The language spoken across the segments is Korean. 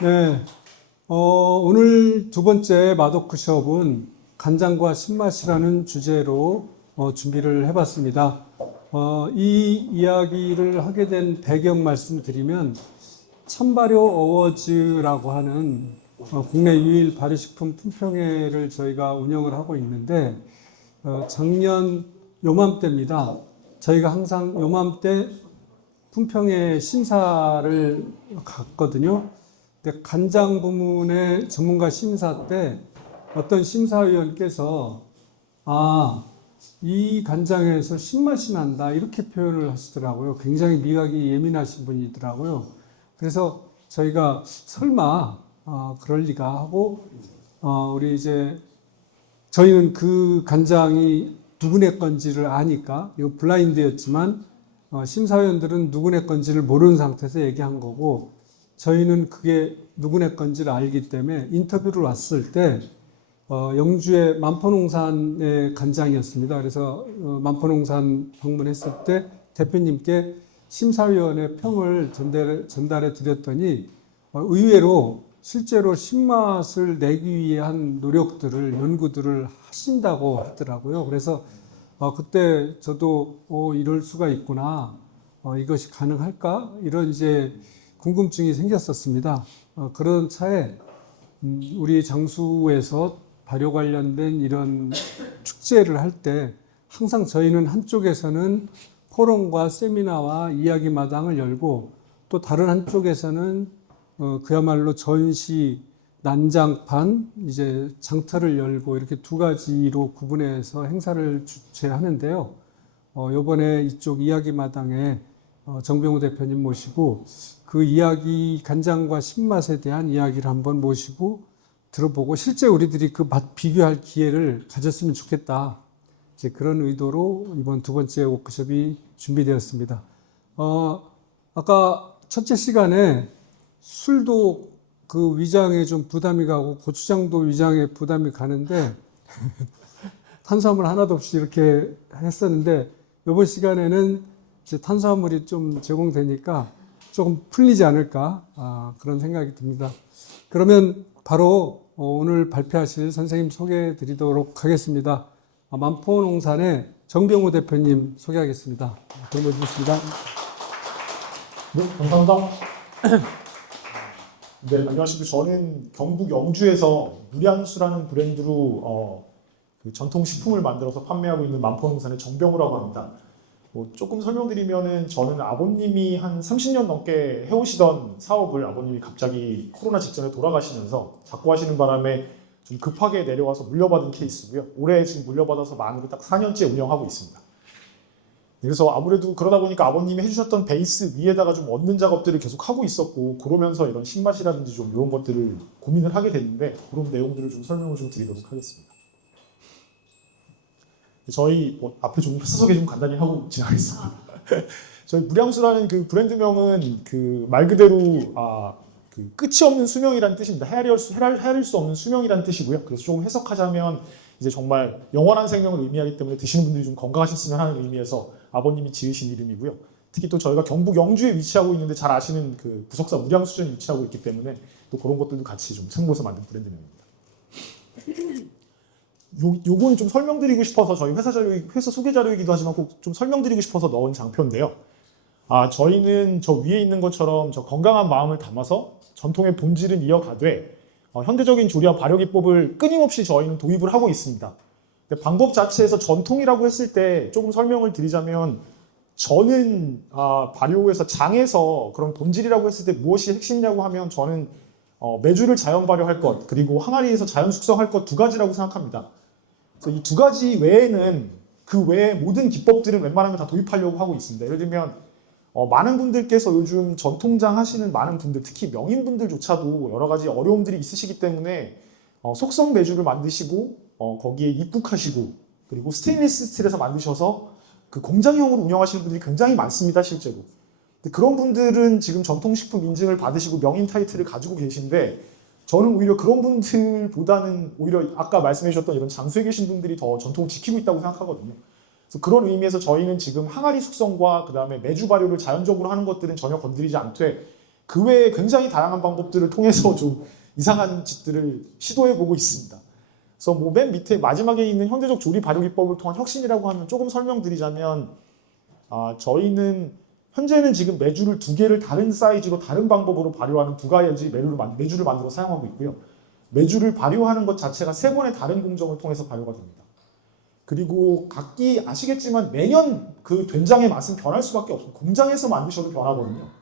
네, 오늘 두 번째 맛워크숍은 간장과 신맛이라는 주제로 준비를 해봤습니다. 이 이야기를 하게 된 배경 말씀드리면 찬발효 어워즈라고 하는 국내 유일 발효식품 품평회를 저희가 운영을 하고 있는데 작년 요맘때입니다. 저희가 항상 요맘때 품평회 심사를 갔거든요. 근데 간장 부문의 전문가 심사 때 어떤 심사위원께서 이 간장에서 신맛이 난다 이렇게 표현을 하시더라고요. 굉장히 미각이 예민하신 분이더라고요. 그래서 저희가 설마 그럴 리가 하고 우리 이제 저희는 그 간장이 누구네 건지를 아니까 이거 블라인드였지만 심사위원들은 누구네 건지를 모르는 상태에서 얘기한 거고 저희는 그게 누구네 건지를 알기 때문에 인터뷰를 왔을 때 영주의 만포농산의 간장이었습니다. 그래서 만포농산 방문했을 때 대표님께 심사위원의 평을 전달해 드렸더니 의외로 실제로 신맛을 내기 위한 노력들을 연구들을 하신다고 하더라고요. 그래서 그때 저도 이럴 수가 있구나, 이것이 가능할까 이런 이제 궁금증이 생겼었습니다. 그런 차에 우리 장수에서 발효 관련된 이런 축제를 할 때 항상 저희는 한쪽에서는 포럼과 세미나와 이야기 마당을 열고 또 다른 한쪽에서는 그야말로 전시, 난장판, 이제 장터를 열고 이렇게 두 가지로 구분해서 행사를 주최하는데요. 요번에 이쪽 이야기 마당에 정병우 대표님 모시고 그 이야기, 간장과 신맛에 대한 이야기를 한번 모시고 들어보고 실제 우리들이 그 맛 비교할 기회를 가졌으면 좋겠다. 이제 그런 의도로 이번 두 번째 워크숍이 준비되었습니다. 아까 첫째 시간에 술도 그 위장에 좀 부담이 가고 고추장도 위장에 부담이 가는데 탄수화물 하나도 없이 이렇게 했었는데 이번 시간에는 이제 탄수화물이 좀 제공되니까 조금 풀리지 않을까 그런 생각이 듭니다. 그러면 바로 오늘 발표하실 선생님 소개해 드리도록 하겠습니다. 만포농산의 정병우 대표님 소개하겠습니다. 들어보 주겠습니다. 네, 감사합니다. 네, 안녕하십니까. 저는 경북 영주에서 무량수라는 브랜드로 그 전통 식품을 만들어서 판매하고 있는 만포농산의 정병우라고 합니다. 조금 설명드리면은 저는 아버님이 한 30년 넘게 해오시던 사업을 아버님이 갑자기 코로나 직전에 돌아가시면서 자꾸 하시는 바람에 좀 급하게 내려와서 물려받은 케이스고요. 올해 지금 물려받아서 만으로 딱 4년째 운영하고 있습니다. 그래서 아무래도 그러다 보니까 아버님이 해주셨던 베이스 위에다가 좀 얻는 작업들을 계속 하고 있었고 그러면서 이런 신맛이라든지 좀 이런 것들을 고민을 하게 됐는데 그런 내용들을 좀 설명을 좀 드리도록 하겠습니다. 저희 앞에 좀 회사 소개 좀 간단히 하고 진행하겠습니다. 저희 무량수라는 그 브랜드명은 그 말 그대로 그 끝이 없는 수명이라는 뜻입니다. 헤아릴 수 없는 수명이라는 뜻이고요. 그래서 조금 해석하자면 이제 정말 영원한 생명을 의미하기 때문에 드시는 분들이 좀 건강하셨으면 하는 의미에서 아버님이 지으신 이름이고요. 특히 또 저희가 경북 영주에 위치하고 있는데 잘 아시는 그 부석사 무량수전에 위치하고 있기 때문에 또 그런 것들도 같이 좀 참고해서 만든 브랜드명입니다. 요건 좀 설명드리고 싶어서 저희 회사 소개 자료이기도 하지만 꼭 좀 설명드리고 싶어서 넣은 장표인데요. 저희는 저 위에 있는 것처럼 저 건강한 마음을 담아서 전통의 본질은 이어가되 현대적인 조리와 발효 기법을 끊임없이 저희는 도입을 하고 있습니다. 근데 방법 자체에서 전통이라고 했을 때 조금 설명을 드리자면 저는 발효에서 장에서 그런 본질이라고 했을 때 무엇이 핵심이냐고 하면 저는 메주를 자연 발효할 것 그리고 항아리에서 자연 숙성할 것 두 가지라고 생각합니다. 그래서 이 두 가지 외에는 그 외의 모든 기법들은 웬만하면 다 도입하려고 하고 있습니다. 예를 들면 많은 분들께서 요즘 전통장 하시는 많은 분들 특히 명인분들조차도 여러 가지 어려움들이 있으시기 때문에 속성 메주를 만드시고 거기에 입국하시고 그리고 스테인리스 스틸에서 만드셔서 그 공장형으로 운영하시는 분들이 굉장히 많습니다. 실제로. 근데 그런 분들은 지금 전통식품 인증을 받으시고 명인 타이틀을 가지고 계신데 저는 오히려 그런 분들보다는 오히려 아까 말씀해 주셨던 이런 장수에 계신 분들이 더 전통을 지키고 있다고 생각하거든요. 그래서 그런 의미에서 저희는 지금 항아리 숙성과 그 다음에 메주 발효를 자연적으로 하는 것들은 전혀 건드리지 않되 그 외에 굉장히 다양한 방법들을 통해서 좀 이상한 짓들을 시도해보고 있습니다. 그래서 뭐 맨 밑에 마지막에 있는 현대적 조리 발효 기법을 통한 혁신이라고 하면 조금 설명드리자면 저희는 현재는 지금 메주를 2개를 다른 사이즈로 다른 방법으로 발효하는 2가지 메주를 만들어 사용하고 있고요. 메주를 발효하는 것 자체가 3번의 다른 공정을 통해서 발효가 됩니다. 그리고 각기 아시겠지만 매년 그 된장의 맛은 변할 수밖에 없습니다. 공장에서 만드셔도 변하거든요.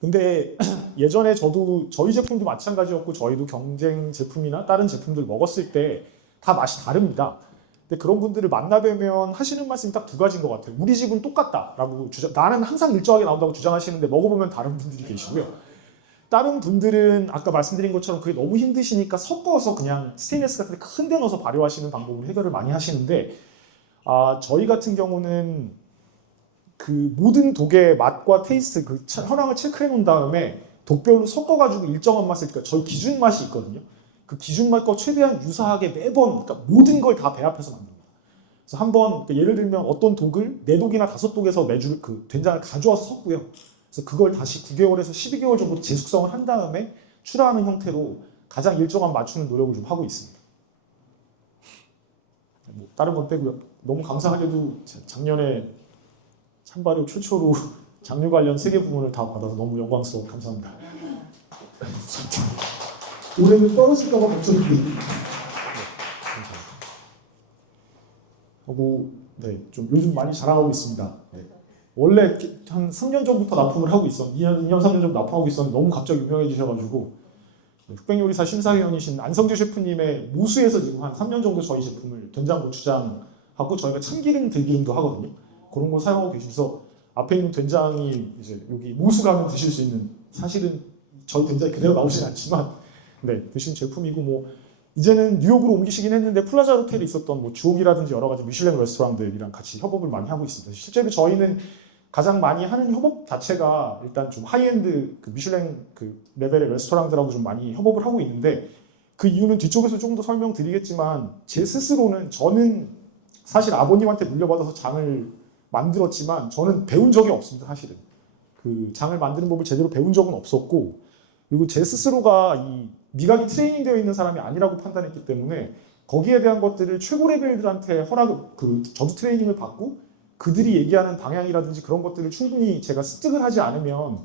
근데 예전에 저희 제품도 마찬가지였고 저희도 경쟁 제품이나 다른 제품들 먹었을 때 다 맛이 다릅니다. 근데 그런 분들을 만나뵈면 하시는 말씀이 딱 2가지인 것 같아요. 우리 집은 똑같다라고 나는 항상 일정하게 나온다고 주장하시는데 먹어보면 다른 분들이 계시고요. 다른 분들은 아까 말씀드린 것처럼 그게 너무 힘드시니까 섞어서 그냥 스테인리스 같은 데 큰 데 넣어서 발효하시는 방법으로 해결을 많이 하시는데 저희 같은 경우는 그 모든 독의 맛과 테이스트, 그 현황을 체크해 놓은 다음에 독별로 섞어가지고 일정한 맛을, 그러니까 저희 기준 맛이 있거든요. 그 기준 맛과 최대한 유사하게 매번, 그러니까 모든 걸 다 배합해서 만듭니다. 그래서 한번 그러니까 예를 들면 어떤 독을 4독이나 5독에서 그 된장을 가져와서 섞고요. 그래서 그걸 다시 9개월에서 12개월 정도 재숙성을 한 다음에 출하하는 형태로 가장 일정한 맞추는 노력을 좀 하고 있습니다. 뭐 다른 건 빼고요. 너무 감사하게도 작년에 찬발효 최초로 장류 관련 3개 부문을 다 받아서 너무 영광스러워 감사합니다. 올해는 떨어질까봐 걱정입니다. 하고 좀 요즘 많이 자랑하고 있습니다. 원래 한 3년 전부터 납품을 하고 2년 3년 전부터 납품하고 있었는데 너무 갑자기 유명해지셔가지고 흑백요리사 심사위원이신 안성재 셰프님의 모수에서 지금 한 3년 정도 저희 제품을 된장 고추장하고 저희가 참기름 들기름도 하거든요. 그런 거 사용하고 계셔서 앞에 있는 된장이 이제 여기 모수 가면 드실 수 있는, 사실은 저희 된장이 그대로 나오진 않지만 드신 제품이고, 뭐 이제는 뉴욕으로 옮기시긴 했는데 플라자 호텔에 있었던 뭐 주옥이라든지 여러 가지 미슐랭 레스토랑들이랑 같이 협업을 많이 하고 있습니다. 실제로 저희는 가장 많이 하는 협업 자체가 일단 좀 하이엔드 그 미슐랭 그 레벨의 레스토랑들하고 좀 많이 협업을 하고 있는데, 그 이유는 뒤쪽에서 조금 더 설명드리겠지만 제 스스로는, 저는 사실 아버님한테 물려받아서 장을 만들었지만 저는 배운 적이 없습니다. 사실은 그 장을 만드는 법을 제대로 배운 적은 없었고, 그리고 제 스스로가 이 미각이 트레이닝 되어 있는 사람이 아니라고 판단했기 때문에 거기에 대한 것들을 최고 레벨들한테 저도 트레이닝을 받고 그들이 얘기하는 방향이라든지 그런 것들을 충분히 제가 습득을 하지 않으면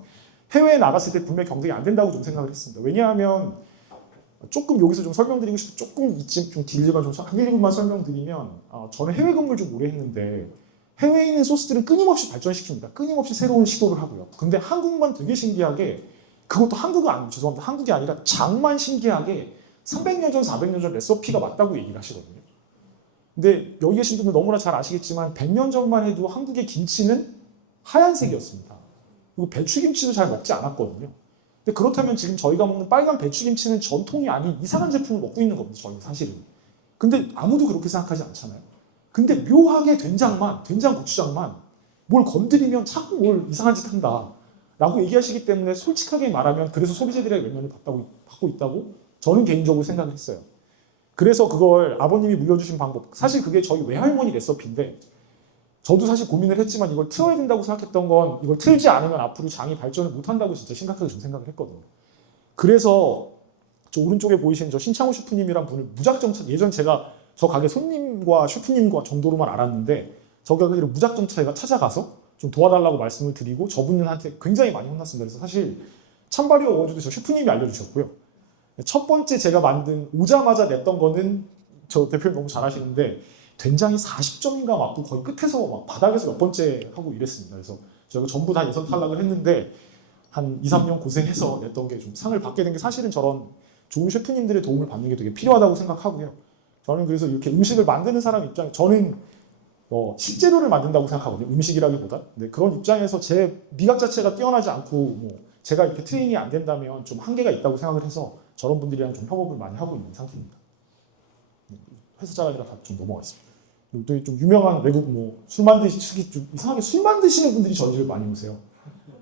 해외에 나갔을 때 분명히 경쟁이 안 된다고 좀 생각을 했습니다. 왜냐하면 조금 여기서 좀 설명드리고 싶은, 조금 이쯤 좀 길지만 좀 한 1, 2분만 설명드리면, 저는 해외 근무를 좀 오래 했는데 해외에 있는 소스들은 끊임없이 발전시킵니다. 끊임없이 새로운 시도를 하고요. 근데 한국만 되게 신기하게, 그것도 한국이 아니라 장만 신기하게 300년 전, 400년 전 레시피가 맞다고 얘기를 하시거든요. 근데 여기 계신 분들 너무나 잘 아시겠지만 100년 전만 해도 한국의 김치는 하얀색이었습니다. 그리고 배추김치도 잘 먹지 않았거든요. 근데 그렇다면 지금 저희가 먹는 빨간 배추김치는 전통이 아닌 이상한 제품을 먹고 있는 겁니다. 저희는 사실은. 근데 아무도 그렇게 생각하지 않잖아요. 근데 묘하게 된장 고추장만 뭘 건드리면 자꾸 뭘 이상한 짓 한다 라고 얘기하시기 때문에, 솔직하게 말하면 그래서 소비자들의 외면을 받고 있다고 저는 개인적으로 생각을 했어요. 그래서 그걸 아버님이 물려주신 방법, 사실 그게 저희 외할머니 레시피인데 저도 사실 고민을 했지만 이걸 틀어야 된다고 생각했던 건, 이걸 틀지 않으면 앞으로 장이 발전을 못한다고 진짜 심각하게 좀 생각을 했거든요. 그래서 저 오른쪽에 보이시는 저 신창호 셰프님이란 분을 무작정, 예전 제가 저 가게 손님과 셰프님과 정도로만 알았는데 저 가게를 무작정 제가 찾아가서 좀 도와달라고 말씀을 드리고 저분한테 굉장히 많이 혼났습니다. 그래서 사실 찬발효 어워즈도 저 셰프님이 알려주셨고요. 첫 번째 제가 오자마자 냈던 거는, 저 대표님 너무 잘하시는데 된장이 40점인가 맞고 거의 끝에서 막 바닥에서 몇 번째 하고 이랬습니다. 그래서 저희가 전부 다 예선 탈락을 했는데 한 2, 3년 고생해서 냈던 게 좀 상을 받게 된 게, 사실은 저런 좋은 셰프님들의 도움을 받는 게 되게 필요하다고 생각하고요. 저는 그래서 이렇게 음식을 만드는 사람 입장에, 저는 식재료를 만든다고 생각하거든요. 음식이라기보다. 근데 그런 입장에서 제 미각 자체가 뛰어나지 않고 제가 이렇게 트레이닝이 안 된다면 좀 한계가 있다고 생각을 해서 저런 분들이랑 좀 협업을 많이 하고 있는 상태입니다. 회사 자랑이라 다 좀 넘어가겠습니다. 또 좀 유명한 외국 술 이상하게 술 만드시는 분들이 저희 집에 많이 오세요.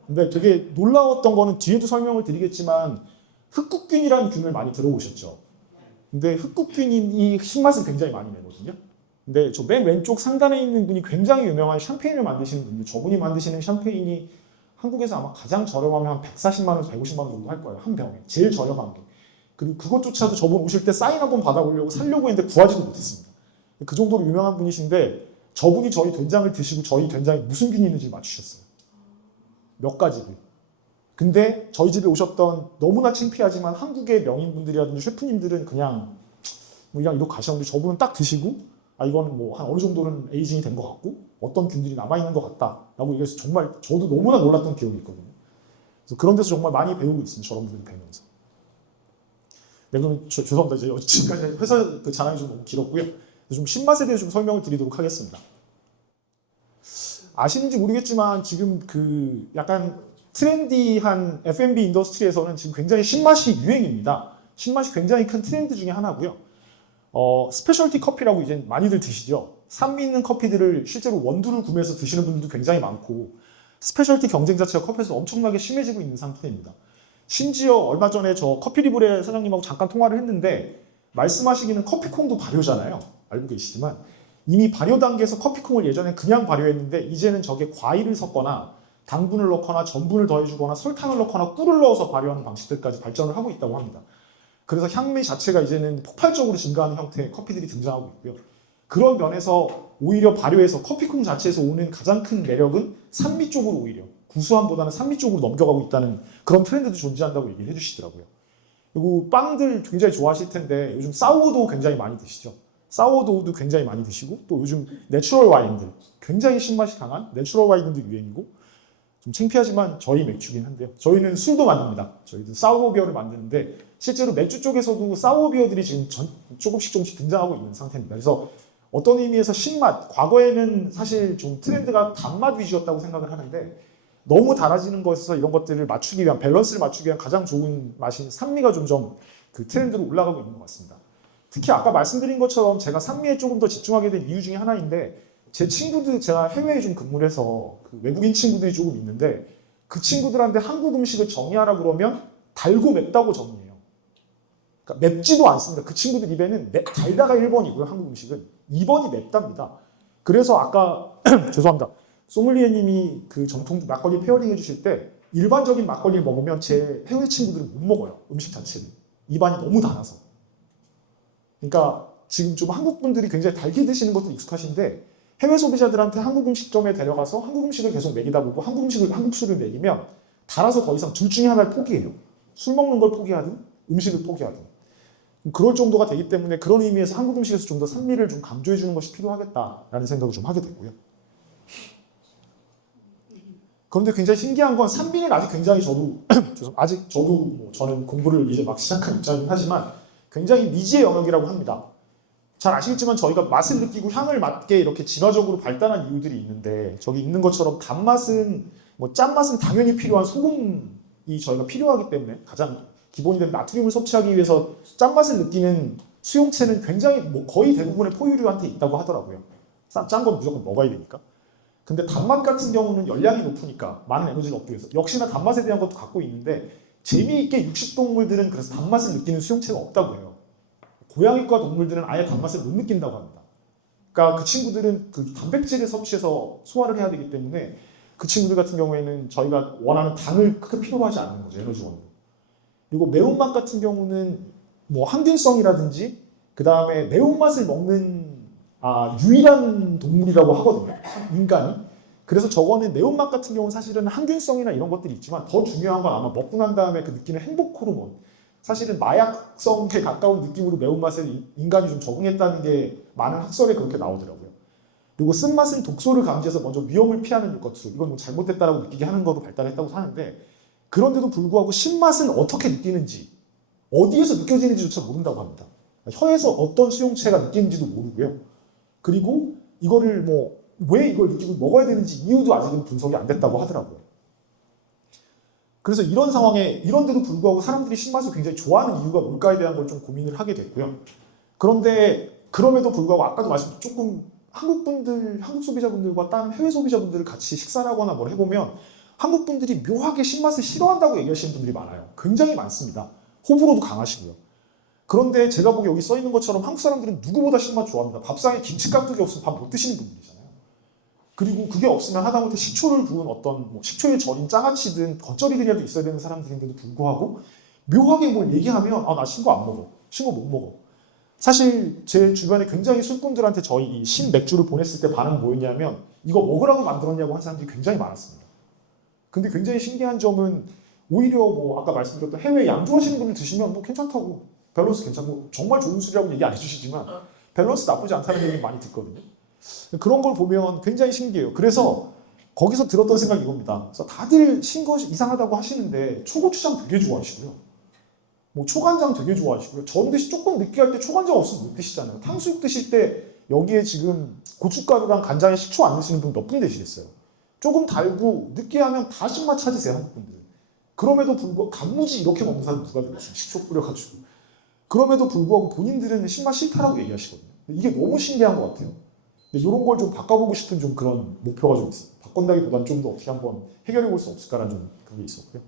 근데 되게 놀라웠던 거는 뒤에도 설명을 드리겠지만 흑국균이라는 균을 많이 들어보셨죠? 근데 흑국균이 신맛을 굉장히 많이 내거든요. 근데 저 맨 왼쪽 상단에 있는 분이 굉장히 유명한 샴페인을 만드시는 분인데, 저분이 만드시는 샴페인이 한국에서 아마 가장 저렴하면 한 140만 원에서 150만 원 정도 할 거예요. 한 병에. 제일 저렴한 게. 그리고 그것조차도 저번 오실 때 사인 한번 받아보려고 사려고 했는데 구하지도 못했습니다. 그 정도로 유명한 분이신데 저분이 저희 된장을 드시고 저희 된장에 무슨 균이 있는지 맞추셨어요. 몇 가지를. 근데 저희 집에 오셨던 너무나 창피하지만 한국의 명인분들이라든지 셰프님들은 그냥 이러고 가셨는데 저분은 딱 드시고 이거는 뭐 한 어느 정도는 에이징이 된 것 같고 어떤 균들이 남아있는 것 같다라고 얘기해서 정말 저도 너무나 놀랐던 기억이 있거든요. 그래서 그런 데서 정말 많이 배우고 있습니다. 저런 분들 뵈면서. 네, 그러면 죄송합니다. 이제 지금까지 회사 그 자랑이 좀 너무 길었고요. 좀 신맛에 대해 좀 설명을 드리도록 하겠습니다. 아시는지 모르겠지만 지금 그 약간 트렌디한 F&B 인더스트리에서는 지금 굉장히 신맛이 유행입니다. 신맛이 굉장히 큰 트렌드 중에 하나고요. 스페셜티 커피라고 이제 많이들 드시죠. 산미 있는 커피들을 실제로 원두를 구매해서 드시는 분들도 굉장히 많고 스페셜티 경쟁 자체가 커피에서 엄청나게 심해지고 있는 상태입니다. 심지어 얼마 전에 저 커피리브레 사장님하고 잠깐 통화를 했는데 말씀하시기는 커피콩도 발효잖아요. 알고 계시지만 이미 발효 단계에서 커피콩을 예전에 그냥 발효했는데 이제는 저게 과일을 섞거나 당분을 넣거나 전분을 더해주거나 설탕을 넣거나 꿀을 넣어서 발효하는 방식들까지 발전을 하고 있다고 합니다. 그래서 향미 자체가 이제는 폭발적으로 증가하는 형태의 커피들이 등장하고 있고요. 그런 면에서 오히려 발효에서 커피콩 자체에서 오는 가장 큰 매력은 산미 쪽으로 오히려 구수함보다는 산미 쪽으로 넘겨가고 있다는 그런 트렌드도 존재한다고 얘기를 해주시더라고요. 그리고 빵들 굉장히 좋아하실 텐데 요즘 사워도우 굉장히 많이 드시죠. 사워도우도 굉장히 많이 드시고 또 요즘 내추럴 와인들 굉장히 신맛이 강한 내추럴 와인들도 유행이고 좀 창피하지만 저희 맥주긴 한데요. 저희는 술도 만듭니다. 저희도 사워 비어를 만드는데 실제로 맥주 쪽에서도 사워 비어들이 지금 조금씩 등장하고 있는 상태입니다. 그래서 어떤 의미에서 신맛, 과거에는 사실 좀 트렌드가 단맛 위주였다고 생각을 하는데 너무 달아지는 것에서 이런 것들을 맞추기 위한 밸런스를 맞추기 위한 가장 좋은 맛인 산미가 점점 그 트렌드로 올라가고 있는 것 같습니다. 특히 아까 말씀드린 것처럼 제가 산미에 조금 더 집중하게 된 이유 중에 하나인데 제 친구들 제가 해외에 좀 근무를 해서 그 외국인 친구들이 조금 있는데 그 친구들한테 한국 음식을 정의하라 그러면 달고 맵다고 정의해요. 그러니까 맵지도 않습니다. 그 친구들 입에는 달다가 1번이고요. 한국 음식은 2번이 맵답니다. 그래서 아까 죄송합니다. 소믈리에님이 그 전통 막걸리 페어링 해주실 때 일반적인 막걸리를 먹으면 제 해외 친구들은 못 먹어요. 음식 자체를. 입안이 너무 달아서. 그러니까 지금 좀 한국 분들이 굉장히 달게 드시는 것도 익숙하신데 해외 소비자들한테 한국 음식점에 데려가서 한국 음식을 계속 먹이다 보고 한국 술을 먹이면 달아서 더 이상 둘 중에 하나를 포기해요. 술 먹는 걸 포기하든 음식을 포기하든. 그럴 정도가 되기 때문에 그런 의미에서 한국 음식에서 좀 더 산미를 좀 강조해 주는 것이 필요하겠다라는 생각을 좀 하게 되고요. 그런데 굉장히 신기한 건 산미는 아직 굉장히 저는 공부를 이제 막 시작한 입장이긴 하지만 굉장히 미지의 영역이라고 합니다. 잘 아시겠지만 저희가 맛을 느끼고 향을 맡게 이렇게 진화적으로 발달한 이유들이 있는데 저기 있는 것처럼 단맛은 짠맛은 당연히 필요한 소금이 저희가 필요하기 때문에 가장 기본이 된 나트륨을 섭취하기 위해서 짠맛을 느끼는 수용체는 굉장히 거의 대부분의 포유류한테 있다고 하더라고요. 짠 건 무조건 먹어야 되니까. 근데 단맛 같은 경우는 열량이 높으니까 많은 에너지를 얻기 위해서 역시나 단맛에 대한 것도 갖고 있는데 재미있게 육식동물들은 그래서 단맛을 느끼는 수용체가 없다고 해요. 고양이과 동물들은 아예 단맛을 못 느낀다고 합니다. 그러니까 그 친구들은 그 단백질을 섭취해서 소화를 해야 되기 때문에 그 친구들 같은 경우에는 저희가 원하는 당을 크게 필요로 하지 않는 거죠. 에너지원으로. 그리고 매운맛 같은 경우는 항균성이라든지 그 다음에 매운맛을 먹는 유일한 동물이라고 하거든요. 인간이. 그래서 저거는 매운맛 같은 경우는 사실은 항균성이나 이런 것들이 있지만 더 중요한 건 아마 먹고 난 다음에 그 느끼는 행복 호르몬. 사실은 마약성에 가까운 느낌으로 매운맛에 인간이 좀 적응했다는 게 많은 학설에 그렇게 나오더라고요. 그리고 쓴맛은 독소를 감지해서 먼저 위험을 피하는 것으로 이건 잘못됐다라고 느끼게 하는 거로 발달했다고 하는데 그런데도 불구하고 신맛은 어떻게 느끼는지 어디에서 느껴지는지조차 모른다고 합니다. 혀에서 어떤 수용체가 느끼는지도 모르고요. 그리고 이거를 왜 이걸 느끼고 먹어야 되는지 이유도 아직은 분석이 안 됐다고 하더라고요. 그래서 이런 상황에 이런데도 불구하고 사람들이 신맛을 굉장히 좋아하는 이유가 뭘까에 대한 걸 좀 고민을 하게 됐고요. 그런데 그럼에도 불구하고 아까도 말씀드린 조금 한국 소비자분들과 다른 해외 소비자분들을 같이 식사를 하거나 뭘 해보면 한국 분들이 묘하게 신맛을 싫어한다고 얘기하시는 분들이 많아요. 굉장히 많습니다. 호불호도 강하시고요. 그런데 제가 보기에 여기 써 있는 것처럼 한국 사람들은 누구보다 신맛 좋아합니다. 밥상에 김치 깍두기 없으면 밥 못 드시는 분들이잖아요. 그리고 그게 없으면 하다못해 식초를 부은 어떤 뭐 식초에 절인 장아찌든 겉절이들이라도 있어야 되는 사람들인데도 불구하고 묘하게 뭘 얘기하면 나 신거 안 먹어. 신거 못 먹어. 사실 제 주변에 굉장히 술꾼들한테 저희 이 신맥주를 보냈을 때 반응은 뭐였냐면 이거 먹으라고 만들었냐고 한 사람들이 굉장히 많았습니다. 근데 굉장히 신기한 점은 오히려 뭐 아까 말씀드렸던 해외 양주하시는 분들 드시면 뭐 괜찮다고 밸런스 괜찮고 정말 좋은 술이라고 얘기 안 해주시지만 밸런스 나쁘지 않다는 얘기 많이 듣거든요. 그런 걸 보면 굉장히 신기해요. 그래서 거기서 들었던 생각이 이겁니다. 그래서 다들 신거 이상하다고 하시는데 초고추장 되게 좋아하시고요. 뭐 초간장 되게 좋아하시고요. 전 대신 조금 느끼할 때 초간장 없으면 못 드시잖아요. 탕수육 드실 때 여기에 지금 고춧가루랑 간장에 식초 안 넣으시는 분 몇 분 되시겠어요? 조금 달고 느끼하면 다 신맛 찾으세요, 한국 분들. 그럼에도 불구하고 단무지 이렇게 먹는 사람 누가 들었어요? 식초 뿌려가지고. 그럼에도 불구하고 본인들은 신맛 싫다라고 얘기하시거든요. 이게 너무 신기한 것 같아요. 이런 걸 좀 바꿔보고 싶은 좀 그런 목표가 좀 있어요. 바꾼다기보다는 좀 더 어떻게 한번 해결해 볼 수 없을까라는 좀 그런 게 있었고요.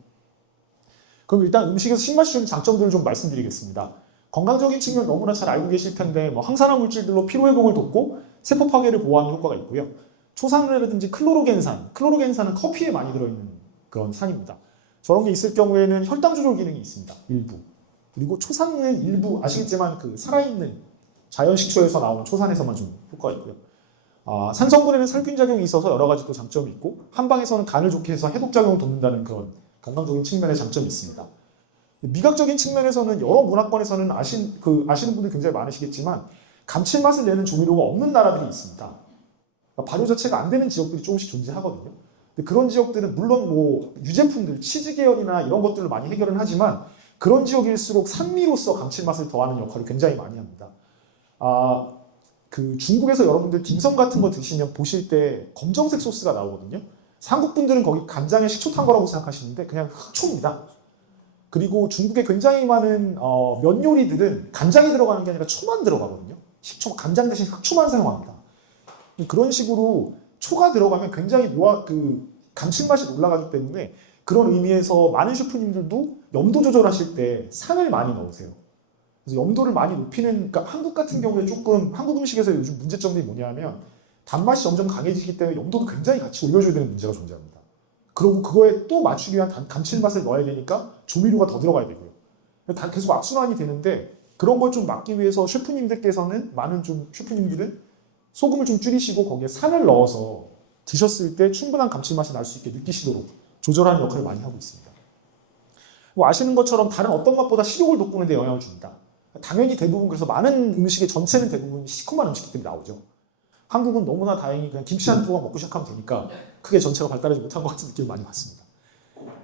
그럼 일단 음식에서 신맛이 주는 장점들을 좀 말씀드리겠습니다. 건강적인 측면 너무나 잘 알고 계실 텐데 뭐 항산화 물질들로 피로 회복을 돕고 세포 파괴를 보호하는 효과가 있고요. 초산이라든지 클로로겐산은 커피에 많이 들어있는 그런 산입니다. 저런 게 있을 경우에는 혈당 조절 기능이 있습니다. 일부. 그리고 초산은 일부 아시겠지만 그 살아있는 자연 식초에서 나오는 초산에서만 좀 효과가 있고요. 산성분에는 살균 작용이 있어서 여러 가지 또 장점이 있고 한방에서는 간을 좋게 해서 해독 작용을 돕는다는 그런 건강적인 측면의 장점이 있습니다. 미각적인 측면에서는 여러 문화권에서는 아시는 분들 굉장히 많으시겠지만 감칠맛을 내는 조미료가 없는 나라들이 있습니다. 그러니까 발효 자체가 안 되는 지역들이 조금씩 존재하거든요. 근데 그런 지역들은 물론 뭐 유제품들, 치즈 계열이나 이런 것들을 많이 해결은 하지만 그런 지역일수록 산미로서 감칠맛을 더하는 역할을 굉장히 많이 합니다. 그 중국에서 여러분들 딤섬 같은 거 드시면 보실 때 검정색 소스가 나오거든요. 한국 분들은 거기 간장에 식초 탄 거라고 생각하시는데 그냥 흑초입니다. 그리고 중국에 굉장히 많은 면 요리들은 간장이 들어가는 게 아니라 초만 들어가거든요. 식초, 간장 대신 흑초만 사용합니다. 그런 식으로 초가 들어가면 굉장히 감칠맛이 올라가기 때문에 그런 의미에서 많은 셰프님들도 염도 조절하실 때 산을 많이 넣으세요. 그래서 염도를 많이 높이는, 그러니까 한국 같은 경우에 조금 한국 음식에서 요즘 문제점이 뭐냐면 단맛이 점점 강해지기 때문에 염도도 굉장히 같이 올려줘야 되는 문제가 존재합니다. 그리고 그거에 또 맞추기 위한 감칠맛을 넣어야 되니까 조미료가 더 들어가야 되고요. 계속 악순환이 되는데 그런 걸 좀 막기 위해서 많은 셰프님들은 소금을 좀 줄이시고 거기에 산을 넣어서 드셨을 때 충분한 감칠맛이 날 수 있게 느끼시도록 조절하는 역할을 많이 하고 있습니다. 뭐 아시는 것처럼 다른 어떤 맛보다 식욕을 돋구는 데 영향을 줍니다. 당연히 대부분 그래서 많은 음식의 전체는 대부분 시큼한 음식들이 나오죠. 한국은 너무나 다행히 그냥 김치 한 조각 먹고 시작하면 되니까 크게 전체가 발달하지 못한 것 같은 느낌을 많이 받습니다.